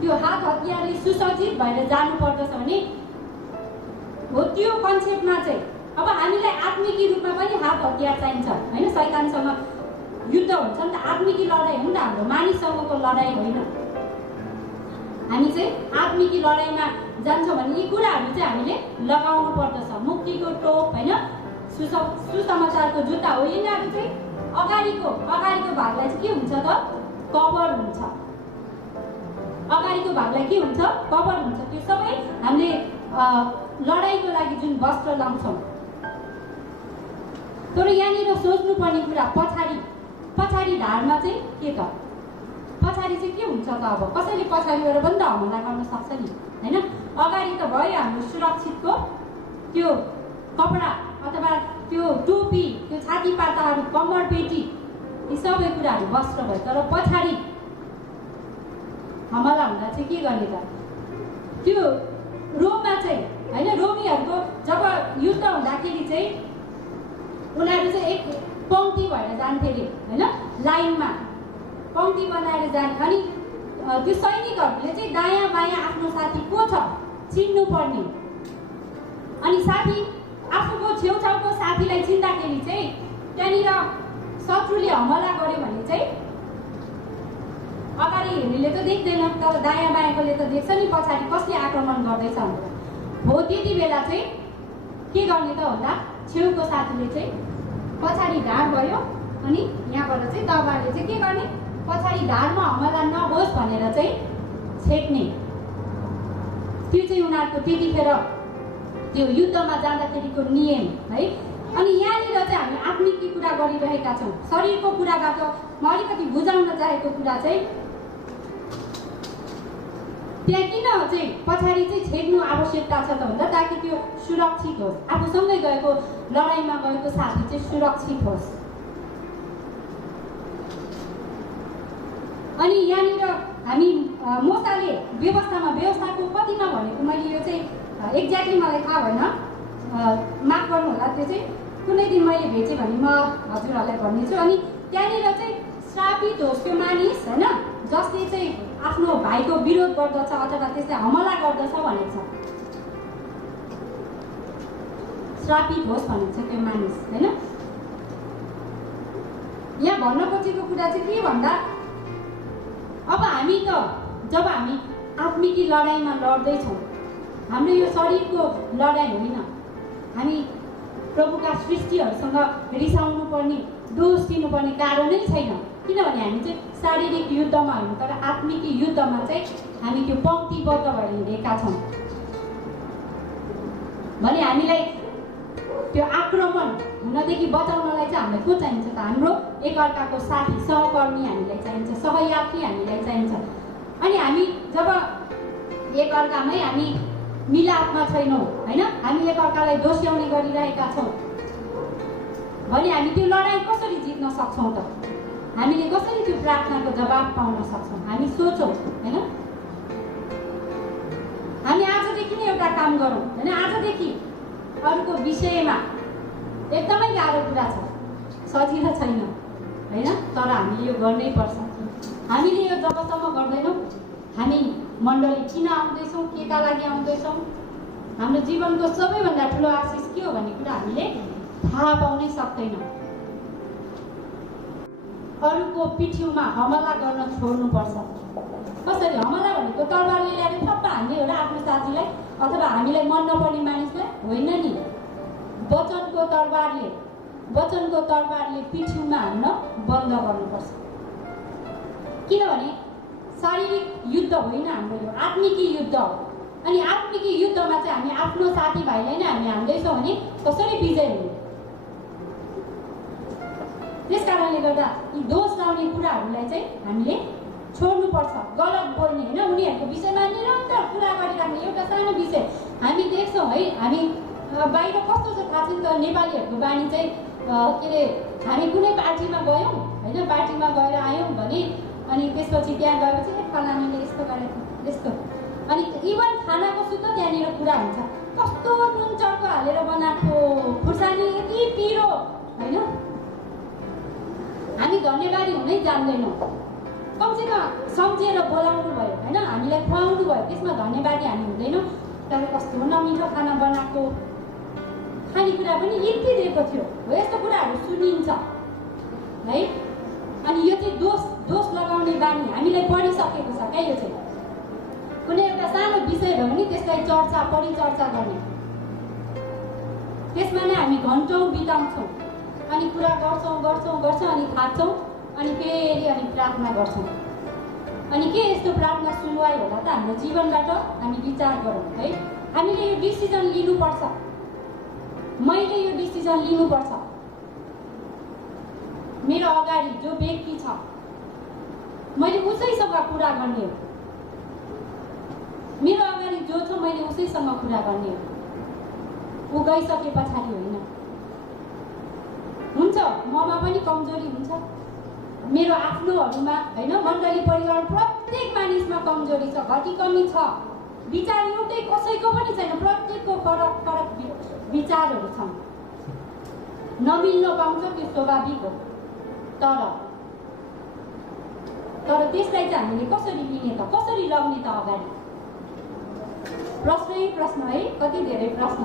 त्यो हात हतियारले सुसज्जित भएर जानु पर्दछ भने हो। त्यो कन्सेप्टमा चाहिँ अब हामीलाई आत्मिकी रूपमा पनि हात हतियार चाहिन्छ होइन। शैतानसँग युद्ध हुन्छ नि त, आत्मिकी लडाइँ हो नि त, हाम्रो मानिससँगको लडाइँ होइन। हामी चाहिँ आत्मिकी लडाइँमा जान्छौँ भने यी कुराहरू चाहिँ हामीले लगाउनु पर्दछ। मुक्तिको टोप होइन, सुसमाचारको जुत्ता हो। यिनीहरू चाहिँ अगाडिको भागलाई चाहिँ के हुन्छ त? कभर हुन्छ। अगाडिको भागलाई के हुन्छ? कभर हुन्छ। त्यो सबै हामीले लडाइँको लागि जुन वस्त्र लाउँछौँ। तर यहाँनिर सोच्नुपर्ने कुरा पछाडि ढाडमा चाहिँ के त? पछाडि चाहिँ के हुन्छ त? अब कसैले पछाडिबाट पनि त हमला गर्न सक्छ नि होइन। अगाडि त भयो हाम्रो सुरक्षितको त्यो कपडा अथवा त्यो टोपी, त्यो छातीपाटाहरू, कम्मर पेटी, यी सबै कुराहरू वस्त्र भयो। तर पछाडि हमला हुँदा चाहिँ के गर्ने त? त्यो रोममा चाहिँ होइन रोमीहरूको जब युद्ध हुँदाखेरि चाहिँ उनीहरू चाहिँ एक पङ्क्ति भएर जान्थे अरे होइन, लाइनमा पङ्क्ति बनाएर जाने। अनि त्यो सैनिकहरूले चाहिँ दायाँ बायाँ आफ्नो साथी को छ चिन्नु पर्ने। अनि साथी आफूको छेउछाउको साथीलाई चिन्दाखेरि चाहिँ त्यहाँनिर शत्रुले हमला गर्यो भने चाहिँ अगाडि हेर्नेले त देख्दैन, तर दायाँ बायाँकोले त देख्छ नि पछाडि कसले आक्रमण गर्दैछ भनेर। हो त्यति बेला चाहिँ के गर्ने त भन्दा छेउको साथीले चाहिँ पछाडि ढाड भयो अनि यहाँबाट चाहिँ दबाले चाहिँ के गर्ने पछाडि ढाडमा हमला नहोस् भनेर चाहिँ छेक्ने। त्यो चाहिँ उनीहरूको त्यतिखेर त्यो युद्धमा जाँदाखेरिको नियम है। अनि यहाँनिर चाहिँ हामी आत्मिक कुरा गरिरहेका छौँ। शरीरको कुराबाट म अलिकति बुझाउन चाहेको कुरा चाहिँ त्यहाँ किन चाहिँ पछाडि चाहिँ छेक्नु आवश्यकता छ त भन्दा ताकि त्यो सुरक्षित होस्, आफूसँगै गएको लडाइँमा गएको साथी चाहिँ सुरक्षित होस्। अनि यहाँनिर हामी मोसाले व्यवस्थाको कतिमा भनेको मैले यो चाहिँ एक्ज्याक्टली मलाई थाहा भएन, माफ गर्नु होला। त्यो चाहिँ कुनै दिन मैले भेटेँ भने म हजुरहरूलाई भनिदिन्छु। अनि त्यहाँनिर चाहिँ श्रापित होस् त्यो मानिस होइन जसले चाहिँ आफ्नो भाइको विरोध गर्दछ अथवा त्यसलाई हमला गर्दछ भनेको छ, श्रापित होस् भनेको छ त्यो मानिस होइन। यहाँ भन्न खोजेको कुरा चाहिँ के भन्दा अब हामी त जब हामी आत्मिकी लडाइँमा लड्दैछौँ, हाम्रो यो शरीरको लडाइँ होइन, हामी प्रभुका सृष्टिहरूसँग रिसाउनु पर्ने दोष दिनुपर्ने कारणै छैन। किनभने हामी चाहिँ शारीरिक युद्धमा होइन तर आत्मिक युद्धमा चाहिँ हामी त्यो पङ्क्तिबद्ध भएर हिँडेका छौँ भने हामीलाई त्यो आक्रमण हुनदेखि बचाउनलाई चाहिँ हामीलाई को चाहिन्छ त हाम्रो एकअर्काको साथी सहकर्मी हामीलाई चाहिन्छ, सहयात्री हामीलाई चाहिन्छ। अनि हामी जब एकअर्कामै हामी मिलापमा छैनौँ होइन, हामी एकअर्कालाई दोस्याउने गरिरहेका छौँ भने हामी त्यो लडाइँ कसरी जित्न सक्छौँ त? हामीले कसरी त्यो प्रार्थनाको जवाब पाउन सक्छौँ? हामी सोचौँ होइन। हामी आजदेखि नै एउटा काम गरौँ होइन, आजदेखि अरूको विषयमा एकदमै गाह्रो कुरा छ, सजिलो छैन होइन, तर हामीले यो गर्नै पर्छ। हामीले यो जबसम्म गर्दैनौँ हामी मण्डली किन आउँदैछौँ, केका लागि आउँदैछौँ, हाम्रो जीवनको सबैभन्दा ठुलो आशिष के हो भन्ने कुरा हामीले थाहा पाउनै सक्दैनौँ। अरूको पिठ्युमा हमला गर्न छोड्नुपर्छ। कसरी हमला भनेको तरबारले ल्याएर ठप्प हान्ने हो र आफ्नो साथीलाई अथवा हामीलाई मन नपर्ने मानिसलाई होइन नि, वचनको तरबारले पिठ्युमा हान्न बन्द गर्नुपर्छ। किनभने शारीरिक युद्ध होइन हाम्रो, यो आत्मिकी युद्ध हो। अनि आत्मिकी युद्धमा चाहिँ हामी आफ्नो साथीभाइलाई नै हामी हान्दैछौँ भने कसरी विजय हुने? त्यस कारणले गर्दा यी दोष लाउने कुराहरूलाई चाहिँ हामीले छोड्नुपर्छ। गलत बोल्ने होइन, उनीहरूको विषयमा निरन्तर कुरा गरिराख्ने। एउटा सानो विषय हामी देख्छौँ है, हामी बाहिर कस्तो छ थाहा छैन त, नेपालीहरूको बानी चाहिँ के अरे हामी कुनै पार्टीमा गयौँ होइन, पार्टीमा गएर आयौँ भने अनि त्यसपछि त्यहाँ गएपछि फलानाले यस्तो गरेको यस्तो, अनि इभन खानाको सुद्धा त्यहाँनिर कुरा हुन्छ, कस्तो नुन चर्को हालेर बनाएको, खुर्सानी यति पिरो होइन। हामी धन्यवादी हुनै जान्दैनौँ। कमसेकम सम्झेर बोलाउनु भयो होइन, हामीलाई खुवाउनु भयो, त्यसमा धन्यवादी हामी हुँदैनौँ। तर कस्तो नमिठो खाना बनाएको, खानेकुरा पनि यति दिएको थियो हो, यस्तो कुराहरू सुनिन्छ है। अनि यो चाहिँ दोष लगाउने बानी हामीलाई परिसकेको छ क्या। यो चाहिँ कुनै एउटा सानो विषय भयो भने त्यसलाई परिचर्चा गर्ने, त्यसमा नै हामी घन्टौँ बिताउँछौँ अनि कुरा गर्छौँ अनि थाक्छौँ अनि फेरि अनि प्रार्थना गर्छौँ। अनि के यस्तो प्रार्थना सुनवाई होला त हाम्रो जीवनबाट? हामी विचार गरौँ है। हामीले यो डिसिजन लिनुपर्छ, मैले यो डिसिजन लिनुपर्छ। मेरो अगाडि जो व्यक्ति छ मैले उसैसँग कुरा गर्ने हो, मेरो अगाडि जो छ मैले उसैसँग कुरा गर्ने हो, ऊ गइसके पछाडि होइन। हुन्छ ममा पनि कमजोरी हुन्छ, मेरो आफ्नोहरूमा होइन, मण्डली परिवार प्रत्येक मानिसमा कमजोरी छ, घटी कमी छ विचार एउटै कसैको पनि छैन, प्रत्येकको फरक फरक विचारहरू छन्। नमिल्न पाउँछ, त्यो स्वाभाविक हो। तर त्यसलाई चाहिँ हामीले कसरी लिने त, कसरी लग्ने त अगाडि? प्रश्नै प्रश्न है, कति धेरै प्रश्न।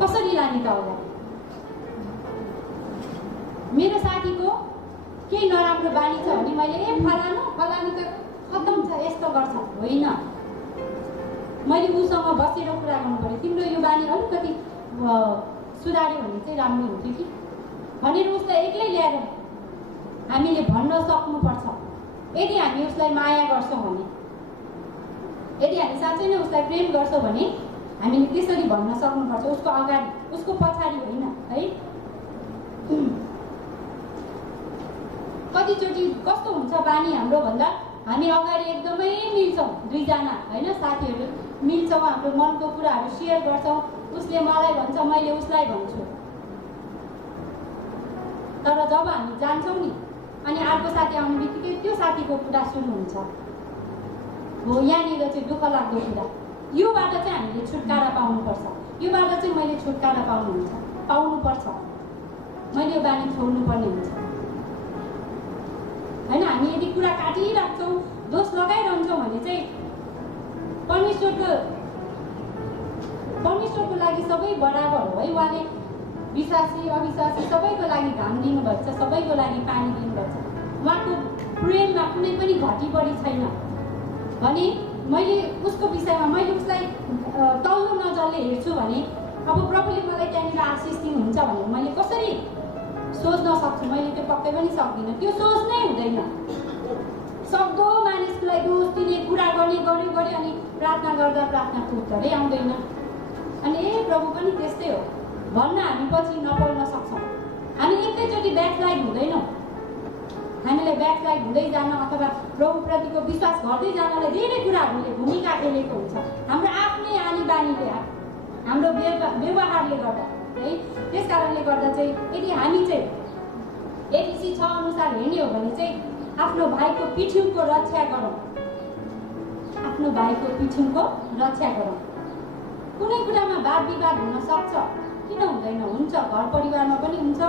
कसरी लाने त अगाडि? मेरो साथीको केही नराम्रो बानी छ भने मैले फलानु त खत्तम छ, यस्तो गर्छ होइन। मैले उसँग बसेर कुरा गर्नु पर्यो, तिम्रो यो बानी अलिकति सुधार्यो भने चाहिँ राम्रो हुन्थ्यो कि भनेर उसलाई एक्लै ल्याएर हामीले भन्न सक्नुपर्छ। यदि हामी उसलाई माया गर्छौँ भने, यदि हामी साँच्चै नै उसलाई प्रेम गर्छौँ भने हामीले त्यसरी भन्न सक्नुपर्छ, उसको अगाडि, उसको पछाडि होइन है। कतिचोटि कस्तो हुन्छ बानी हाम्रो भन्दा हामी अगाडि एकदमै मिल्छौँ, दुईजना होइन साथीहरू मिल्छौँ, हाम्रो मनको कुराहरू सेयर गर्छौँ, उसले मलाई भन्छ, मैले उसलाई भन्छु। तर जब हामी जान्छौँ नि अनि अर्को साथी आउने बित्तिकै त्यो साथीको कुरा सुरु हुन्छ। हो, यहाँनिर चाहिँ दुःख लाग्दो कुरा, योबाट चाहिँ हामीले छुटकारा पाउनुपर्छ। योबाट चाहिँ मैले छुटकारा पाउनुपर्छ, मैले यो बानी छोड्नुपर्ने हुन्छ होइन। हामी यदि कुरा काटिराख्छौँ, दोष लगाइरहन्छौँ भने चाहिँ परमेश्वरको लागि सबै बराबर हो है। उहाँले विश्वासी अविश्वासी सबैको लागि घाम दिनुभएको छ, सबैको लागि पानी दिनुभएको छ। उहाँको प्रेममा कुनै पनि घटी बढी छैन भने मैले उसको विषयमा मैले उसलाई तल्लो नजरले हेर्छु भने अब प्रभुले मलाई त्यहाँनिर आशिष दिनुहुन्छ भनेर मैले कसरी सोच्न सक्छु? मैले त्यो पक्कै पनि सक्दिनँ, त्यो सोच नै हुँदैन। सक्दो मानिसलाई दोष दिने कुरा गऱ्यो अनि प्रार्थना गर्दा प्रार्थनाको उत्तरै आउँदैन। अनि प्रभु पनि त्यस्तै हो भन्न हामी पछि नपाउन सक्छौँ। हामी एकैचोटि ब्याकस्लाइड हुँदैनौँ। हामीलाई ब्याकस्लाइड हुँदै जान अथवा प्रभुप्रतिको विश्वास घट्दै जानलाई धेरै कुराहरूले भूमिका खेलेको हुन्छ। हाम्रो आफ्नै आनी बानीले, हाम्रो व्यवहारले गर्दा है। त्यस कारणले गर्दा चाहिँ यदि हामी चाहिँ एफिसी 6 अनुसार हेर्ने हो भने चाहिँ आफ्नो भाइको पिठ्युको रक्षा गरौँ, आफ्नो भाइको पिठ्युको रक्षा गरौँ। कुनै कुरामा वाद विवाद हुन सक्छ, किन हुँदैन? हुन्छ, घर परिवारमा पनि हुन्छ,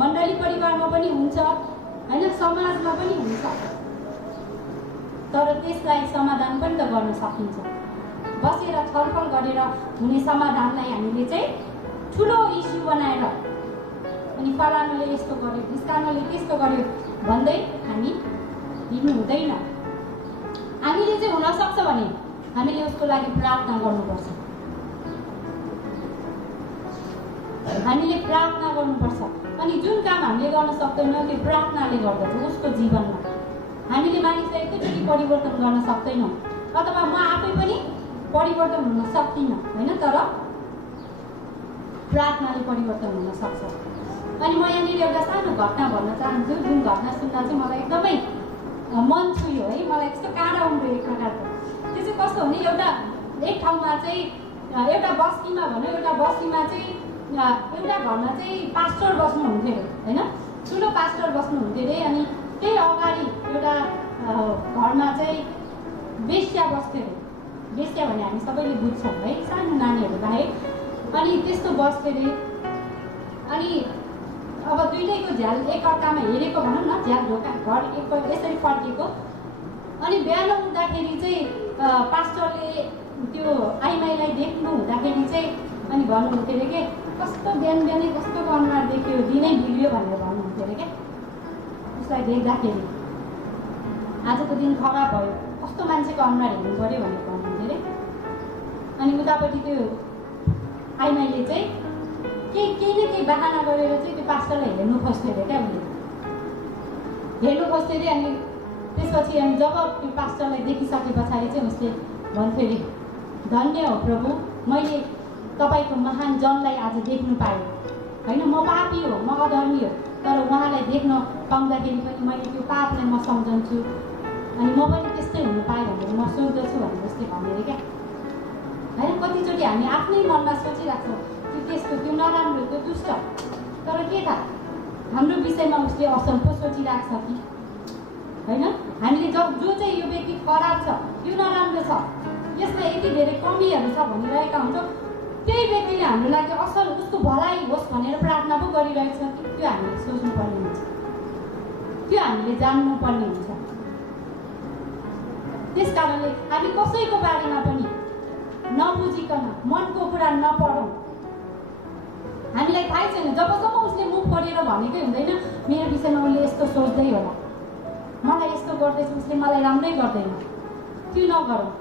मण्डली परिवारमा पनि हुन्छ होइन, समाजमा पनि हुन्छ। तर त्यसलाई समाधान पनि त गर्न सकिन्छ। बसेर छलफल गरेर हुने समाधानलाई हामीले चाहिँ ठुलो इस्यु बनाएर अनि फलानुले यस्तो गर्यो, ढिस्कानुले त्यस्तो गर्यो भन्दै हामी हिँड्नु हुँदैन। हामीले चाहिँ हुनसक्छ भने हामीले उसको लागि प्रार्थना गर्नुपर्छ। हामीले प्रार्थना गर्नुपर्छ। अनि जुन काम हामीले गर्न सक्दैनौँ त्यो प्रार्थनाले गर्दा चाहिँ उसको जीवनमा हामीले मानिसलाई एकैचोटि परिवर्तन गर्न सक्दैनौँ, अथवा म आफै पनि परिवर्तन हुन सक्दिनँ होइन, तर प्रार्थनाले परिवर्तन हुन सक्छ। अनि म यहाँनिर एउटा सानो घटना भन्न चाहन्छु, जुन घटना सुन्दा चाहिँ मलाई एकदमै मन छुयो है, मलाई यस्तो काँडा उम्रियो एक प्रकारको। त्यो चाहिँ कस्तो भने एक ठाउँमा चाहिँ एउटा बस्तीमा भनौँ, एउटा बस्तीमा चाहिँ एउटा घरमा चाहिँ पास्टर बस्नुहुन्थ्यो होइन, ठुलो पास्टर बस्नुहुन्थ्यो अरे। अनि त्यही अगाडि एउटा घरमा चाहिँ वेश्या बस्थ्यो अरे। वेश्या भने हामी सबैले बुझ्छौँ है, सानो नानीहरू बाहेक। अनि त्यस्तो बस्थ्यो अरे। अनि अब दुइटैको झ्याल एकअर्कामा हेरेको भनौँ न, झ्याल ढोका घर यसरी फर्केको। अनि बिहान उठ्दाखेरि चाहिँ पास्टरले त्यो आइमाईलाई देख्नु हुँदाखेरि चाहिँ अनि भन्नुहुन्थ्यो अरे के, कस्तो बिहान बिहानै कस्तो अनुहार देख्यो, दिनै बिग्रियो भनेर भन्नुहुन्थ्यो अरे क्या। उसलाई देख्दाखेरि आजको दिन खराब भयो, कस्तो मान्छेको अनुहार हेर्नु पऱ्यो भनेर भन्नुहुन्थ्यो अरे। अनि उतापट्टि त्यो आइमाईले चाहिँ केही न केही बहाना गरेर चाहिँ त्यो पास्टरलाई हेर्नु खोज्थ्यो अरे क्या। उसले हेर्नु खोज्थ्यो अरे। अनि त्यसपछि अनि जब त्यो पास्टरलाई देखिसके पछाडि चाहिँ उसले भन्थ्यो अरे, धन्य हो प्रभु, मैले तपाईँको महान जनलाई आज देख्नु पाएँ होइन। म पापी हो, म अधर्मी हो, तर उहाँलाई देख्न पाउँदाखेरि पनि मैले त्यो पापलाई म सम्झन्छु अनि म पनि त्यस्तै हुनु पाएँ भनेर म सोच्दछु भनेर उसले भन्यो अरे क्या होइन। कतिचोटि हामी आफ्नै मनमा सोचिराख्छौँ त्यो त्यस्तो, त्यो नराम्रो, त्यो दुष्ट, तर के थाहा हाम्रो विषयमा उसले असल पो सोचिरहेको छ कि होइन। हामीले जो चाहिँ यो व्यक्ति खराब छ, यो नराम्रो छ, यति धेरै कमीहरू छ भनिरहेका हुन्छौँ, त्यही व्यक्तिले हाम्रो लागि असल उसको भलाइ होस् भनेर प्रार्थना पो गरिरहेको छ कि त्यो हामीले सोच्नुपर्ने हुन्छ, त्यो हामीले जान्नुपर्ने हुन्छ। त्यस कारणले हामी कसैको बारेमा पनि नबुझिकन मनको कुरा नपढौँ। हामीलाई थाहै छैन, जबसम्म उसले मुख पढेर भनेकै हुँदैन मेरो विषयमा उसले यस्तो सोच्दै होला, मलाई यस्तो गर्दैछ, उसले मलाई राम्रै गर्दैन, त्यो नगरौँ।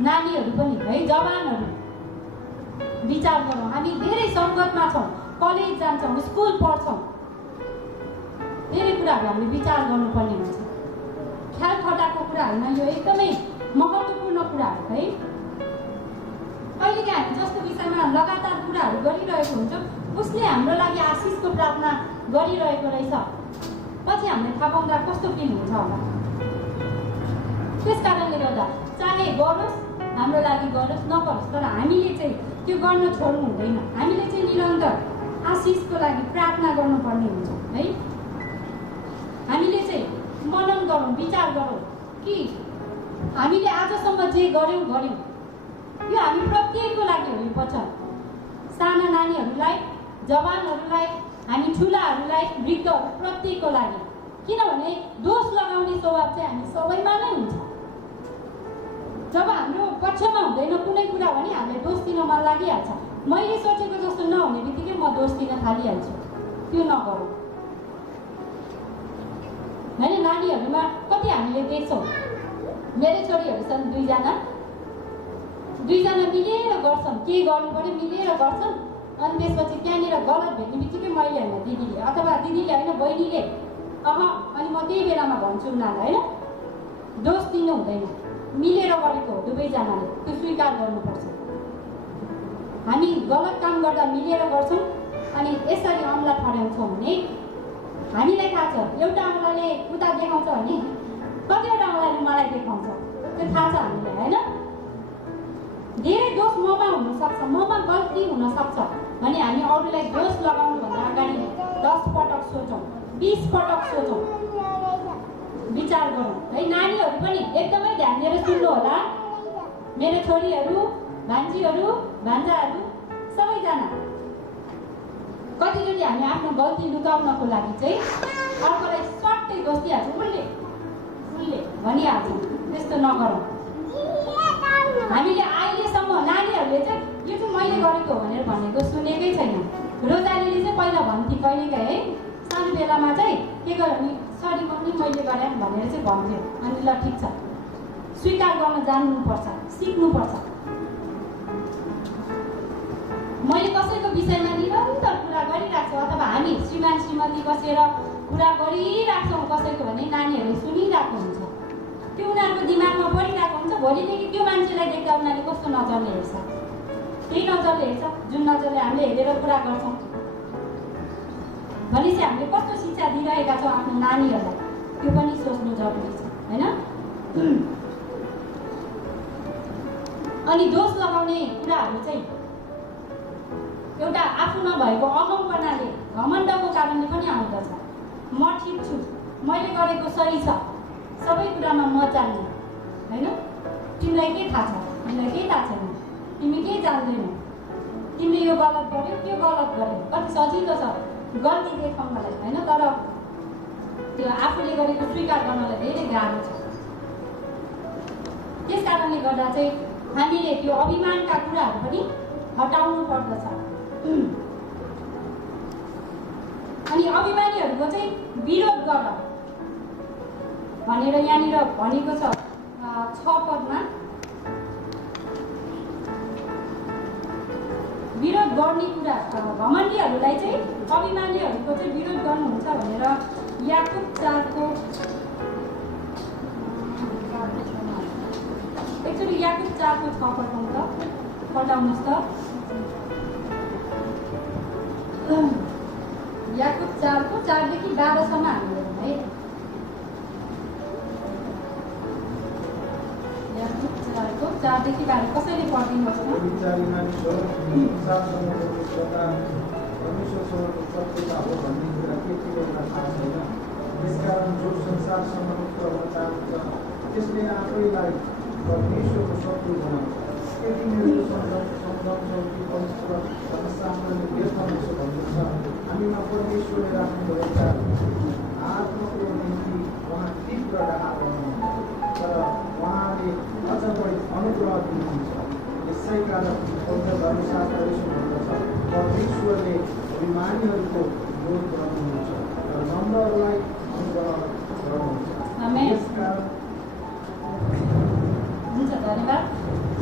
नानीहरू पनि है, जवानहरू विचार गरौँ। हामी धेरै सङ्गतमा छौँ, कलेज जान्छौँ, स्कुल पढ्छौँ, धेरै कुराहरू हामीले विचार गर्नुपर्ने हुन्छ। ख्याल खटाको कुरा होइन, यो एकदमै महत्त्वपूर्ण कुराहरू है। कहिलेकाहीँ हामी जस्तो विषयमा लगातार कुराहरू गरिरहेको हुन्छौँ, उसले हाम्रो लागि आशिषको प्रार्थना गरिरहेको रहेछ, पछि हामीले थाहा पाउँदा कस्तो फिल हुन्छ होला। त्यस कारणले गर्दा चाहे गरोस्, हाम्रो लागि गरोस् नगरोस्, तर हामीले चाहिँ त्यो गर्न छोड्नु हुँदैन। हामीले चाहिँ निरन्तर आशिषको लागि प्रार्थना गर्नुपर्ने हुन्छ है। हामीले चाहिँ मनन गरौँ, विचार गरौँ कि हामीले आजसम्म जे गऱ्यौँ यो हामी प्रत्येकको लागि हो। यो वचन साना नानीहरूलाई, जवानहरूलाई, हामी ठुलाहरूलाई, वृद्धहरू प्रत्येकको लागि। किनभने दोष लगाउने स्वभाव चाहिँ हामी सबैमा नै हुन्छ। जब हाम्रो पक्षमा हुँदैन कुनै कुरा भने हामीले दोष दिन मन लागिहाल्छ। मैले सोचेको जस्तो नहुने बित्तिकै म दोष दिन थालिहाल्छु, त्यो नगरौँ होइन। नानीहरूमा कति हामीले देख्छौँ, मेरै छोरीहरू छन् दुईजना मिलेर गर्छन्, के गर्नु पर्यो मिलेर गर्छन्। अनि त्यसपछि त्यहाँनिर गलत भेट्ने बित्तिकै मैले होइन दिदीले, अथवा दिदीले होइन बहिनीले, अनि म त्यही बेलामा भन्छु उनीहरूलाई होइन, दोष दिनु हुँदैन, मिलेर गरेको हो दुवैजनाले, त्यो स्वीकार गर्नुपर्छ। हामी गलत काम गर्दा मिलेर गर्छौँ अनि यसरी औँला ठड्याउँछौँ भने हामीलाई थाहा छ, एउटा औँलाले उता देखाउँछ भने कतिवटा औँलाले मलाई देखाउँछ, त्यो थाहा छ हामीलाई होइन। धेरै दोष ममा हुनसक्छ, ममा गल्ती हुनसक्छ भने हामी अरूलाई दोष लगाउनुभन्दा अगाडि 10 पटक सोचौँ, 20 पटक सोचौँ, विचार गरौँ है। नानीहरू पनि एकदमै ध्यान दिएर सुन्नु होला, मेरो छोरीहरू, भान्जीहरू, भान्जाहरू सबैजना। कतिचोटि हामी आफ्नो गल्ती लुकाउनको लागि चाहिँ अर्कोलाई सट्टै दोष दिइहाल्छौँ, उसले भनिहाल्छौँ, त्यस्तो नगरौँ। हामीले अहिलेसम्म नानीहरूले चाहिँ यो चाहिँ मैले गरेको हो भनेर भनेको सुनेकै छैन। रोजालीले चाहिँ पहिला भन्थे कहिलेकाहीँ है, सानो बेलामा चाहिँ के गर्यो भने सरी मम्मी मैले गरेँ भनेर चाहिँ भन्थ्यो। अनि ल ठिक छ, स्वीकार गर्न जान्नुपर्छ, सिक्नुपर्छ। मैले कसैको विषयमा निरन्तर कुरा गरिरहेको छु अथवा हामी श्रीमान श्रीमती बसेर कुरा गरिरहेछौँ कसैको भने नानीहरूले सुनिरहेको हुन्छ, त्यो उनीहरूको दिमागमा परिरहेको हुन्छ। भोलिदेखि त्यो मान्छेलाई देख्दा उनीहरूले कस्तो नजरले हेर्छ, त्यही नजरले हेर्छ जुन नजरले हामीले हेरेर कुरा गर्छौँ। भनेपछि हामीले कस्तो शिक्षा दिइरहेका छौँ आफ्नो नानीहरूलाई, त्यो पनि सोच्नु जरुरी छ होइन। अनि दोष लगाउने कुराहरू चाहिँ एउटा आफूमा भएको अहम्पनाले, घमण्डको कारणले पनि आउँदछ। म ठिक छु, मैले गरेको सही छ, सबै कुरामा म जान्ने होइन, तिमीलाई के थाहा छ, तिमीलाई केही थाहा छैन, तिमी केही जान्दैनौ, तिमीले यो गलत गर्यौ, त्यो गलत गर्यौ। कति सजिलो छ गल्ती देखाउनलाई होइन, तर त्यो आफूले गरेको स्वीकार गर्नलाई धेरै गाह्रो छ। त्यस कारणले गर्दा चाहिँ हामीले त्यो अभिमानका कुराहरू पनि हटाउनु पर्दछ। अनि अभिमानीहरूको चाहिँ विरोध गर भनेर यहाँनिर भनेको छ 6 पदमा। विरोध गर्ने कुरा, घमण्डीहरूलाई चाहिँ अभिमानीहरूको चाहिँ विरोध गर्नुहुन्छ भनेर याकुब 4को एक्चुअली याकुब 4को 6 पढाउनुहोस् त। याकुब 4को 4 देखि 12 सम्म हामीले है। याकुब 4को 4 देखि 12 कसैले पढिदिनुहोस् न। परमेश्वरसँगको सत्यता हो भन्ने कुरा के बेला थाहा छैन। त्यसकारण जो संसारसँग मित्र हुन चाहन्छ त्यसले आफैलाई परमेश्वरको शत्रु बनाउँछ। के तिमीहरू सम्झन्छौ कि परमेश्वर सामने देखाउनु भन्दैछ, हामीमा परमेश्वरले राख्नुभएका आत्माको निम्ति उहाँ तीव्र डाहा बनाउनुहुन्छ, तर उहाँले अझ बढी अनुग्रह दिनुहुन्छ। यसै कारण पवित्र धर्मशास्त्रले भन्दछ, परमेश्वरले अभिमानीहरूको विरोध गर्नुहुन्छ तर नम्रहरूलाई अनुग्रह गर्नुहुन्छ। आमेन। यस कारण हुन्छ, धन्यवाद।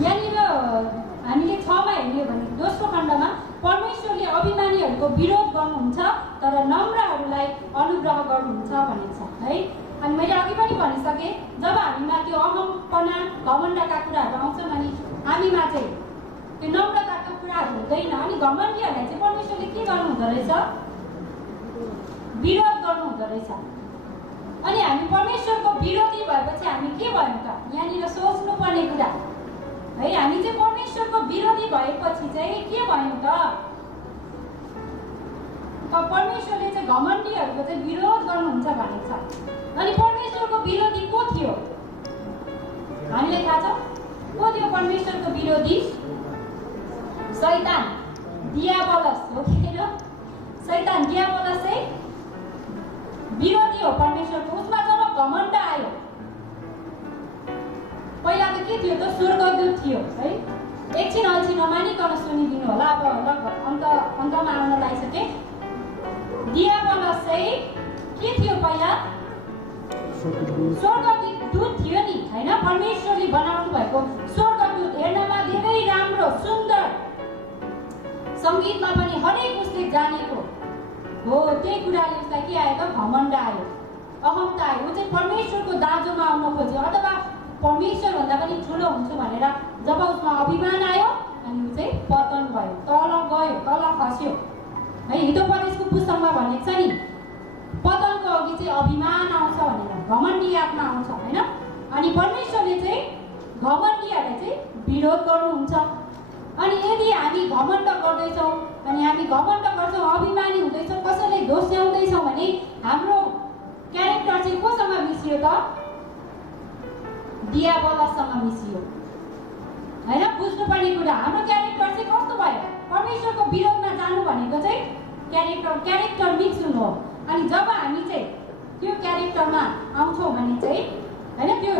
यहाँनिर हामीले 6 मा हेर्ने भने दोस्रो खण्डमा परमेश्वरले अभिमानीहरूको विरोध गर्नुहुन्छ तर नम्रहरूलाई अनुग्रह गर्नुहुन्छ भनेको छ है। अनि मैले अघि पनि भनिसकेँ, जब हामीमा त्यो अहमपना घमण्डका कुराहरू आउँछन् अनि हामीमा चाहिँ त्यो नम्रताको कुराहरू हुँदैन अनि घमण्डीहरूलाई चाहिँ परमेश्वरले के गर्नुहुँदो रहेछ? विरोध गर्नुहुँदो रहेछ। अनि हामी परमेश्वरको विरोधी भएपछि हामी के भयौँ त? यहाँनिर सोच्नुपर्ने कुरा है, हामी चाहिँ परमेश्वरको विरोधी भएपछि चाहिँ के भयौँ त? परमेश्वरले चाहिँ घमण्डीहरूको चाहिँ विरोध गर्नुहुन्छ भनेको छ। अनि परमेश्वरको विरोधी को थियो? हामीलाई थाहा छ को थियो परमेश्वरको विरोधी? शैतान, डियाबोलस हो कि? शैतान डियाबोलस चाहिँ विरोधी हो परमेश्वरको। उसमा जब घमण्ड आयो, पहिला त के थियो त? स्वर्गदूत थियो है। एकछिन अल्छी नमानिकन सुनिदिनु होला, अब लगभग अन्तमा आउन लागिसके। डियाबोलस चाहिँ के थियो पहिला? स्वर्गदूत थियो नि हैन? परमेश्वरले बनाउनु भएको स्वर्गदूत, हेर्नमा धेरै राम्रो सुन्दर, सङ्गीतमा पनि हरेक उसले जानेको हो। त्यही कुराले उसलाई के आयो त? घमण्ड आयो, अहमता आयो। ऊ चाहिँ परमेश्वरको दाजुमा आउन खोज्यो अथवा परमेश्वरभन्दा पनि ठुलो हुन्छु भनेर जब उसमा अभिमान आयो अनि ऊ चाहिँ पतन भयो, तल गयो, तल खस्यो है। हितोपदेशको पुस्तकमा भनेको छ नि, पतनको अघि चाहिँ अभिमान आउँछ भनेर, घमण्डी आत्मा आउँछ होइन। अनि परमेश्वरले चाहिँ घमण्डीहरूलाई चाहिँ विरोध गर्नुहुन्छ। अनि यदि हामी घमण्ड गर्दैछौँ अनि हामी घमण्ड गर्छौँ, अभिमानी हुँदैछौँ, कसैलाई दोस्याउँदैछौँ भने हाम्रो क्यारेक्टर चाहिँ कोसँग मिसियो त? डियाबोलससँग मिसियो होइन। बुझ्नुपर्ने कुरा, हाम्रो क्यारेक्टर चाहिँ कस्तो भयो? परमेश्वरको विरोधमा जानु भनेको चाहिँ क्यारेक्टर मिक्स हुनु हो। अनि जब हामी चाहिँ त्यो क्यारेक्टरमा आउँछौँ भने चाहिँ होइन, त्यो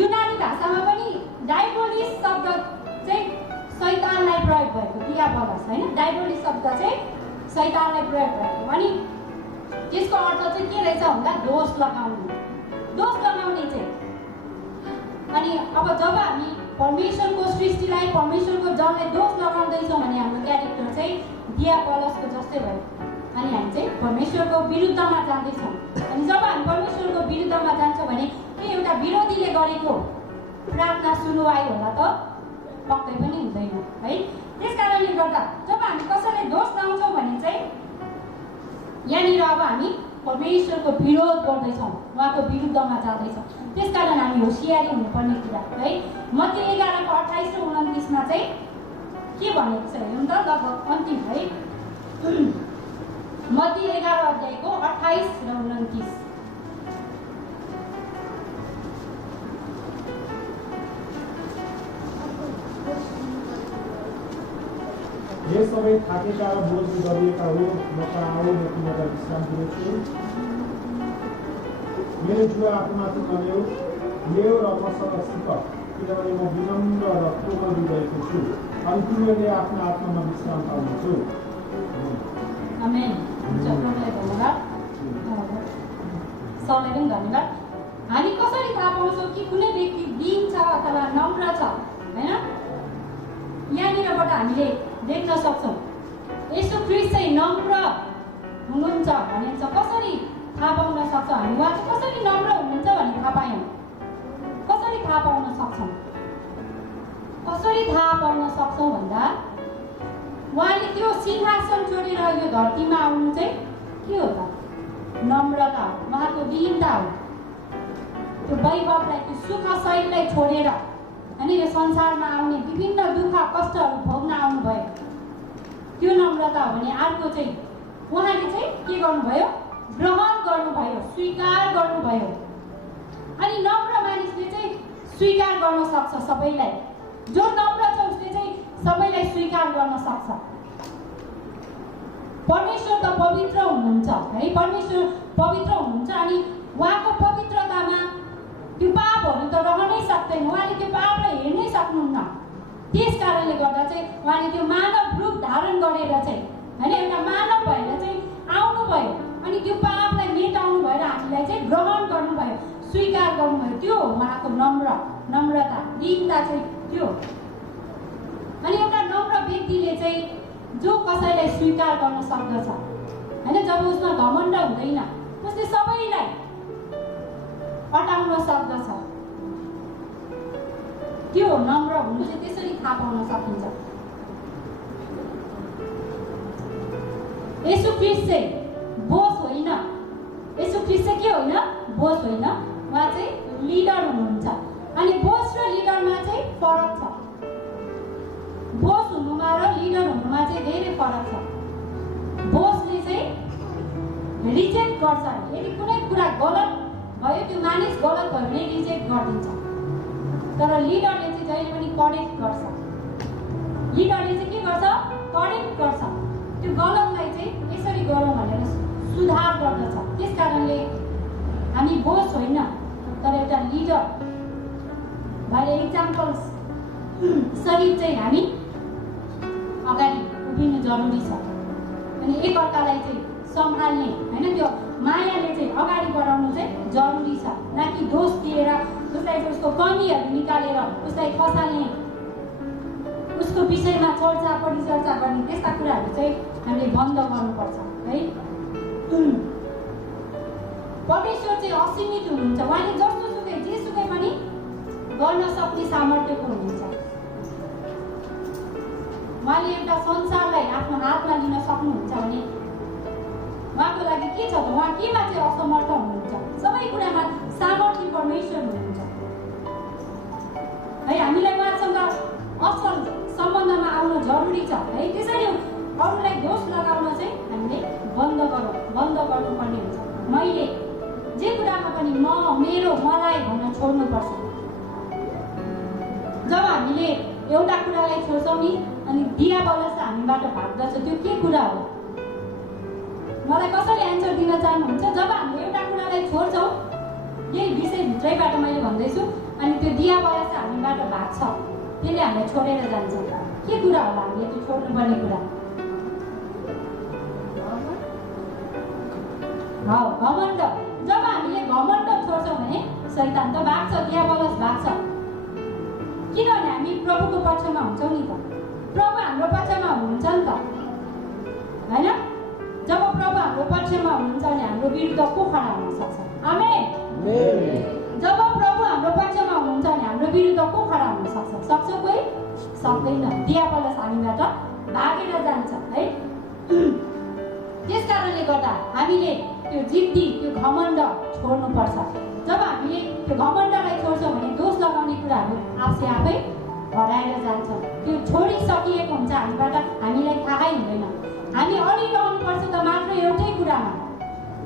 युनानी भाषामा पनि डाइबोलिस शब्द चाहिँ शैतानलाई प्रयोग भएको, डियाबोलस होइन। डाइबोलिस शब्द चाहिँ शैतानलाई प्रयोग भएको। अनि त्यसको अर्थ चाहिँ के रहेछ भन्दा दोष लगाउने, दोष लगाउने चाहिँ। अनि अब जब हामी परमेश्वरको सृष्टिलाई, परमेश्वरको जललाई दोष लगाउँदैछौँ भने हाम्रो क्यारेक्टर चाहिँ डियाबोलसको जस्तै भयो। अनि हामी चाहिँ परमेश्वरको विरुद्धमा जाँदैछौँ। अनि जब हामी परमेश्वरको विरुद्धमा जान्छौँ भने के एउटा विरोधीले गरेको प्रार्थना सुनुवाई होला त? पक्कै पनि हुँदैन है। त्यस कारणले गर्दा जब हामी कसैलाई दोष लाउँछौँ भने चाहिँ यहाँनिर अब हामी परमेश्वरको विरोध गर्दैछौँ, उहाँको विरुद्धमा जाँदैछौँ। त्यसकारण हामी होसियारी हुनुपर्ने कुरा है। मत्ती 11:28 र 29मा चाहिँ के भनेको छ हेरौँ त, लगभग अन्तिम है। मत्ती 11 अध्यायको 28 र 29। ये सबै थाकेका र बोझ गरिएका हो, म कहाँ आऊ, म तिमीलाई विश्राम दिनेछु। मेरो जुवा आफूमाथि नल्याऊ, ल्याऊ र मसँग सिक, किनभने म विनम्र र कोमल हृदयको छु, अनि तिमीहरूले आफ्नो आत्मामा विश्राम पाउनेछु। आमेन। प्रभुलाई धन्यवाद, सरलाई पनि धन्यवाद। हामी कसरी थाहा पाउँछौँ कि कुनै व्यक्ति दीन छ अथवा नम्र छ होइन? यहाँनिरबाट हामीले देख्न सक्छौँ यसो ख्रीष्ट चाहिँ नम्र हुनुहुन्छ भनिन्छ। कसरी थाहा पाउन सक्छौँ हामी? उहाँ चाहिँ कसरी नम्र हुनुहुन्छ भन्ने थाहा पायौँ। कसरी थाहा पाउन सक्छौँ? कसरी थाहा पाउन सक्छौँ भन्दा उहाँले त्यो सिंहासन छोडेर यो धरतीमा आउनु चाहिँ के हो त? नम्रता हो, उहाँको दीनता हो। त्यो वैभवलाई, त्यो सुख शरीरलाई छोडेर अनि यो संसारमा आउने विभिन्न दुःख कष्टहरू भोग्न आउनुभयो, त्यो नम्रता हो भने अर्को चाहिँ उहाँले चाहिँ के गर्नुभयो? ग्रहण गर्नुभयो, स्वीकार गर्नुभयो। अनि नम्र मानिसले चाहिँ स्वीकार गर्न सक्छ सबैलाई। जो नम्र छ उसले चाहिँ सबैलाई स्वीकार गर्न सक्छ। परमेश्वर त पवित्र हुनुहुन्छ है, परमेश्वर पवित्र हुनुहुन्छ अनि उहाँको पवित्रतामा त्यो पापहरू त रहनै सक्दैन, उहाँले त्यो पापलाई हेर्नै सक्नुहुन्न। त्यस कारणले गर्दा चाहिँ उहाँले त्यो मानव रूप धारण गरेर चाहिँ होइन एउटा मानव भएर चाहिँ आउनुभयो अनि त्यो पापलाई मेटाउनु भएर हामीलाई चाहिँ ग्रहण गर्नुभयो, स्वीकार गर्नुभयो। त्यो हो उहाँको नम्रता, दीनता चाहिँ त्यो। अनि एउटा नम्र व्यक्तिले चाहिँ जो कसैलाई स्वीकार गर्न सक्दछ होइन, जब उसमा घमण्ड हुँदैन, उसले सबैलाई अटाउन सक्दछ, त्यो नम्र हुनु चाहिँ त्यसरी थाहा पाउन सकिन्छ। येशू ख्रीष्ट चाहिँ बोस होइन, येशू ख्रीष्ट चाहिँ के होइन, बोस होइन, उहाँ चाहिँ लिडर हुनुहुन्छ। अनि बोस र लिडरमा चाहिँ फरक छ। बोस हुनुमा र लिडर हुनुमा चाहिँ धेरै फरक छ। बोसले चाहिँ रिजेक्ट गर्छ, यदि कुनै कुरा गलत भयो, त्यो मानिस गलत भयो भने रिजेक्ट गरिदिन्छ। तर लिडरले चाहिँ जहिले पनि करेक्ट गर्छ। लिडरले चाहिँ के गर्छ, करेक्ट गर्छ, त्यो गलतलाई चाहिँ यसरी गरौँ भनेर सुधार गर्दछ। त्यस कारणले हामी बोस होइन तर एउटा लिडर भएर इक्जाम्पल सहित चाहिँ हामी अगाडि उभिनु जरुरी छ। अनि एकअर्कालाई चाहिँ सम्हाल्ने होइन, त्यो मायाले चाहिँ अगाडि बढाउनु चाहिँ जरुरी छ, न कि दोष दिएर उसलाई चाहिँ उसको कमीहरू निकालेर उसलाई खसाल्ने, उसको विषयमा चर्चा परिचर्चा गर्ने, त्यस्ता कुराहरू चाहिँ हामीले बन्द गर्नुपर्छ है। परमेश्वर चाहिँ असीमित हुनुहुन्छ, उहाँले जस्तोसुकै जेसुकै पनि गर्न सक्ने सामर्थ्यको हुनुहुन्छ। उहाँले एउटा संसारलाई आफ्नो हातमा लिन सक्नुहुन्छ भने उहाँको लागि के छ त, उहाँ केमा चाहिँ असमर्थ हुनुहुन्छ, सबै कुरामा सामर्थ्य परमेश्वर हुनुहुन्छ है। हामीलाई उहाँसँग असल सम्बन्धमा आउनु जरुरी छ है। त्यसरी अरूलाई दोष लगाउन चाहिँ हामीले बन्द गर्नुपर्ने हुन्छ। मैले जे कुरामा पनि म, मेरो, मलाई भन्न छोड्नुपर्छ। जब हामीले एउटा कुरालाई छोड्छौँ नि अनि दियाबलस हामीबाट भाग्दछ, त्यो के कुरा हो? मलाई कसरी एन्सर दिन चाहनुहुन्छ? जब हामीले एउटा कुरालाई छोड्छौँ, यही विषयभित्रैबाट मैले भन्दैछु, अनि त्यो दियाबलस हामीबाट भाग्छ, त्यसले हामीलाई छोडेर जान्छ। के कुरा होला हामीले त्यो छोड्नुपर्ने कुरा? घमण्ड। जब हामीले घमण्ड छोड्छौँ भने शैतान त भाग्छ, दियाबलस भाग्छ। किनभने हामी प्रभुको पक्षमा हुन्छौँ नि त, प्रभु हाम्रो पक्षमा हुनुहुन्छ नि त होइन। जब प्रभु हाम्रो पक्षमा हुनुहुन्छ भने हाम्रो विरुद्ध को खडा हुन सक्छ? आमेन। जब प्रभु हाम्रो पक्षमा हुनुहुन्छ भने हाम्रो विरुद्ध को खडा हुन सक्छ कोही? सक्दैन। दियाबलस हामीबाट भागेर जान्छ है। त्यस कारणले गर्दा हामीले त्यो जिद्दी, त्यो घमण्ड छोड्नुपर्छ। जब हामीले त्यो घमण्डलाई छोड्छौँ भने दोष लगाउने कुराहरू आफै हराएर जान्छ। त्यो छोडिसकिएको हुन्छ हामीबाट, हामीलाई थाहै हुँदैन। हामी अडिरहनुपर्छ त मात्र एउटै कुरामा,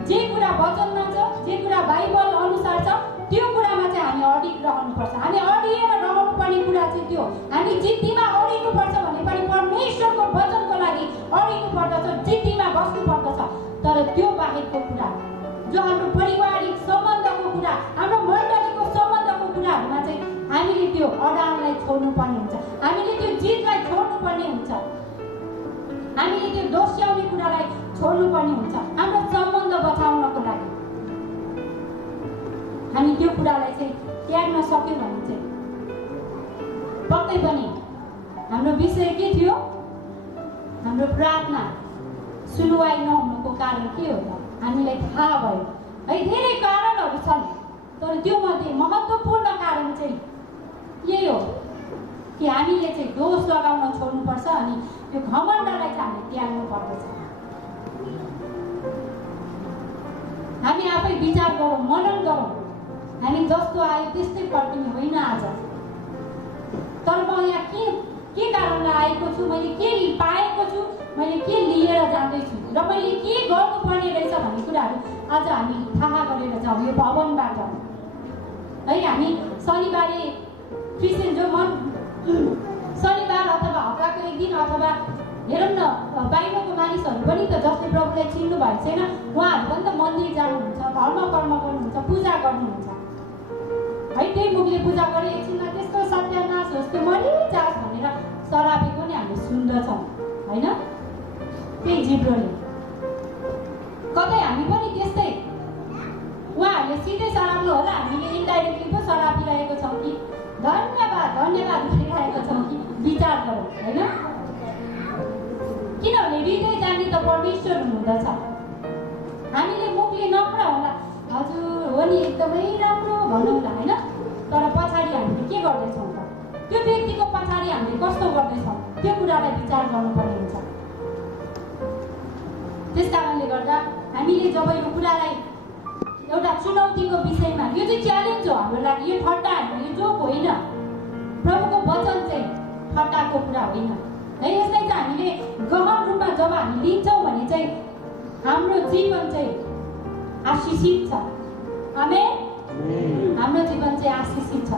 जे कुरा वचनमा छ, जे कुरा बाइबल अनुसार छ, त्यो कुरामा चाहिँ हामी अडिरहनुपर्छ। हामी अडिएर रहनुपर्ने कुरा चाहिँ त्यो, हामी जिद्दीमा अडिनुपर्छ भने पनि परमेश्वरको वचनको लागि अडिनु पर्दछ, जिद्दीमा बस्नु पर्दछ। तर त्यो बाहेकको कुरा, जो हाम्रो पारिवारिक सम्बन्धको कुरा, हाम्रो मण्डलीको सम्बन्धको कुराहरूमा चाहिँ हामीले त्यो अडानलाई छोड्नुपर्ने हुन्छ, हामीले त्यो जिदलाई छोड्नुपर्ने हुन्छ, हामीले त्यो दोस्याउने कुरालाई छोड्नुपर्ने हुन्छ। हाम्रो सम्बन्ध बचाउनको लागि हामी त्यो कुरालाई चाहिँ त्याग्न सक्यौँ भने चाहिँ पक्कै पनि हाम्रो विषय के थियो? हाम्रो प्रार्थना सुनुवाई नहुनुको कारण के हो त? हामीलाई थाहा भयो है। धेरै कारणहरू छन्, तर त्यो मध्ये महत्त्वपूर्ण कारण चाहिँ यही हो कि हामीले चाहिँ दोष लगाउन छोड्नुपर्छ अनि त्यो घमण्डलाई चाहिँ हामीले त्याग्नु पर्दछ। हामी आफै विचार गरौँ, मनन गरौँ, हामी जस्तो आयो त्यस्तै फर्किने होइन आज। तर म यहाँ के कारणले आएको छु, मैले के पाएको छु, मैले के लिएर जाँदैछु र मैले के गर्नुपर्ने रहेछ भन्ने कुराहरू आज हामी थाहा गरेर जाउँ यो भवनबाट है। हामी शनिबारे क्रिस्चियन जो शनिबार अथवा हप्ताको एक दिन अथवा हेरौँ न बाहिरको मानिसहरू पनि त जसले प्रभुलाई चिन्नु भएको छैन उहाँहरू पनि त मन्दिर जानुहुन्छ, धर्म कर्म गर्नुहुन्छ, पूजा गर्नुहुन्छ है। त्यही मुखले पूजा गरे एकछिनमा त्यसको सत्यानाश होस्, त्यो मरिजाओस् भनेर सरापेको नि हामीले सुन्दछौँ होइन। त्यही जिब्रोले कतै हामी पनि त्यस्तै उहाँहरूले सिधै सराप्नु होला, हामीले इन्डाइरेक्टली पो सरापिरहेको छौँ कि धन्यवाद धन्यवाद गरिरहेको छौँ कि विचार गरौँ होइन। किनभने हृदय जान्ने त परमेश्वर हुनुहुँदछ। हामीले मुखले नम्र होला, हजुर हो नि एकदमै राम्रो भनौँ होला होइन, तर पछाडि हामीले के गर्दैछौँ त, त्यो व्यक्तिको पछाडि हामीले कस्तो गर्दैछौँ त्यो कुरालाई विचार गर्नुपर्ने हुन्छ। त्यस कारणले गर्दा हामीले जब यो कुरालाई एउटा चुनौतीको विषयमा, यो चाहिँ च्यालेन्ज हो हाम्रो लागि, यो ठट्टा होइन, यो जोक होइन, प्रभुको वचन चाहिँ ठट्टाको कुरा होइन है। यसलाई चाहिँ हामीले गहन रूपमा जब हामी लिन्छौँ भने चाहिँ हाम्रो जीवन चाहिँ आशिषित छ। आमेन। हाम्रो जीवन चाहिँ आशिषित छ।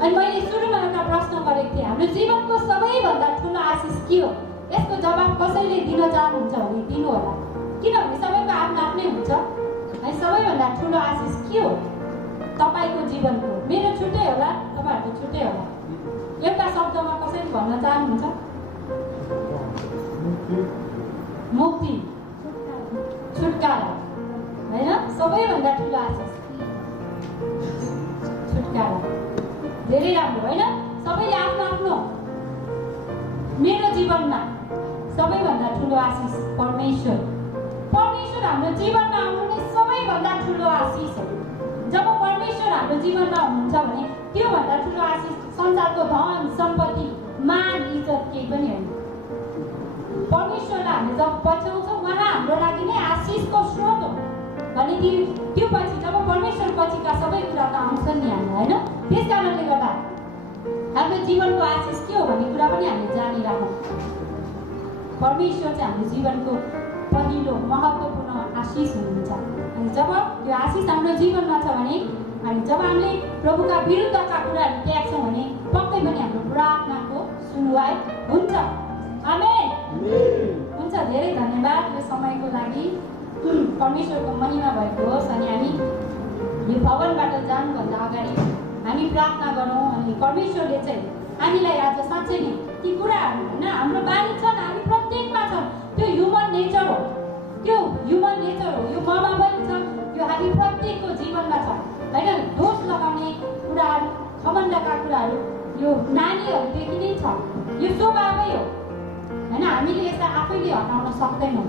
अनि मैले सुरुमा एउटा प्रश्न गरेको थिएँ, हाम्रो जीवनको सबैभन्दा ठुलो आशिष के हो? यसको जवाब कसैले दिन चाहनुहुन्छ भने दिनु होला, किनभने सबैको आफ्नो आफ्नै हुन्छ है। सबैभन्दा ठुलो आशिष के हो तपाईँको जीवनको? मेरो छुट्टै होला, तपाईँहरूको छुट्टै होला। एउटा शब्दमा कसैले भन्न चाहनुहुन्छ? मुक्ति, छुटकारा होइन। सबैभन्दा ठुलो आशिष छुटकारा, धेरै राम्रो होइन। सबैले आफ्नो आफ्नो, मेरो जीवनमा सबैभन्दा ठुलो आशिष परमेश्वर। परमेश्वर हाम्रो जीवनमा आउनु नै सबैभन्दा ठुलो आशिष हो। जब परमेश्वर हाम्रो जीवनमा हुनुहुन्छ भने त्योभन्दा ठुलो आशिष संसारको धन सम्पत्ति मान इज्जत केही पनि होइन। परमेश्वरलाई हामी जब पछ्याउँछौँ उहाँ हाम्रो लागि नै आशिषको स्रोत हो भने त्यो पछि जब परमेश्वर पछिका सबै कुरा त आउँछन् नि हामी होइन। त्यस कारणले गर्दा हाम्रो जीवनको आशिष के हो भन्ने कुरा पनि हामीले जानिराखौँ। परमेश्वर चाहिँ हाम्रो जीवनको पहिलो महत्त्वपूर्ण आशिष हुनुहुन्छ। अनि जब त्यो आशिष हाम्रो जीवनमा छ भने अनि जब हामीले प्रभुका विरुद्धका कुराहरू त्याग्छौँ भने पक्कै पनि हाम्रो प्रार्थनाको सुनुवाई हुन्छ। आमेन। हुन्छ, धेरै धन्यवाद यो समयको लागि। परमेश्वरको महिमा भएको होस्। अनि हामी यो भवनबाट जानुभन्दा अगाडि हामी प्रार्थना गरौँ। अनि परमेश्वरले चाहिँ हामीलाई आज साँच्चै नै ती कुराहरू होइन हाम्रो बानी छन्, हामी प्रत्येकमा छन्, त्यो ह्युमन नेचर हो, त्यो ह्युमन नेचर हो, यो ममा पनि छ, यो हामी प्रत्येकको जीवनमा छ होइन। दोष लगाउने कुराहरू, घमण्डका कुराहरू यो नानीहरूदेखि नै छ, यो स्वभावै हो होइन। हामीले यसलाई आफैले हटाउन सक्दैनौँ।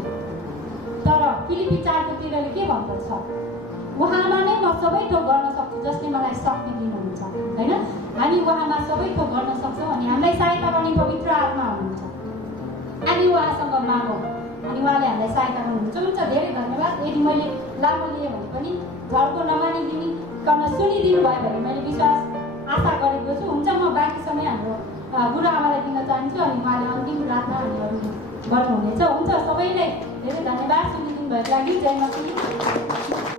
तर फिलिपी 4:13 के भन्दछ? उहाँमा नै म सबै थोक गर्न सक्छु जसले मलाई शक्ति दिनुहुन्छ होइन। हामी उहाँमा सबै थोक गर्न सक्छौँ अनि हामीलाई सहायता गर्ने पवित्र आत्मा हुनुहुन्छ। अनि उहाँसँग मागौँ अनि उहाँले हामीलाई सहायता गर्नुहुन्छ। हुन्छ, धेरै धन्यवाद। यदि मैले लामो लिएँ भने पनि झर्को नमानिदिनु सुनिदिनु भयो भने मैले विश्वास आशा गरेको छु। हुन्छ, म बाँकी समय हाम्रो गुरु आमालाई दिन चाहन्छु अनि उहाँले अन्तिम प्रार्थना हामीहरू गर्नुहुनेछ। हुन्छ, सबैलाई धेरै धन्यवाद सुनिदिनु भएको लागि। जय मसी।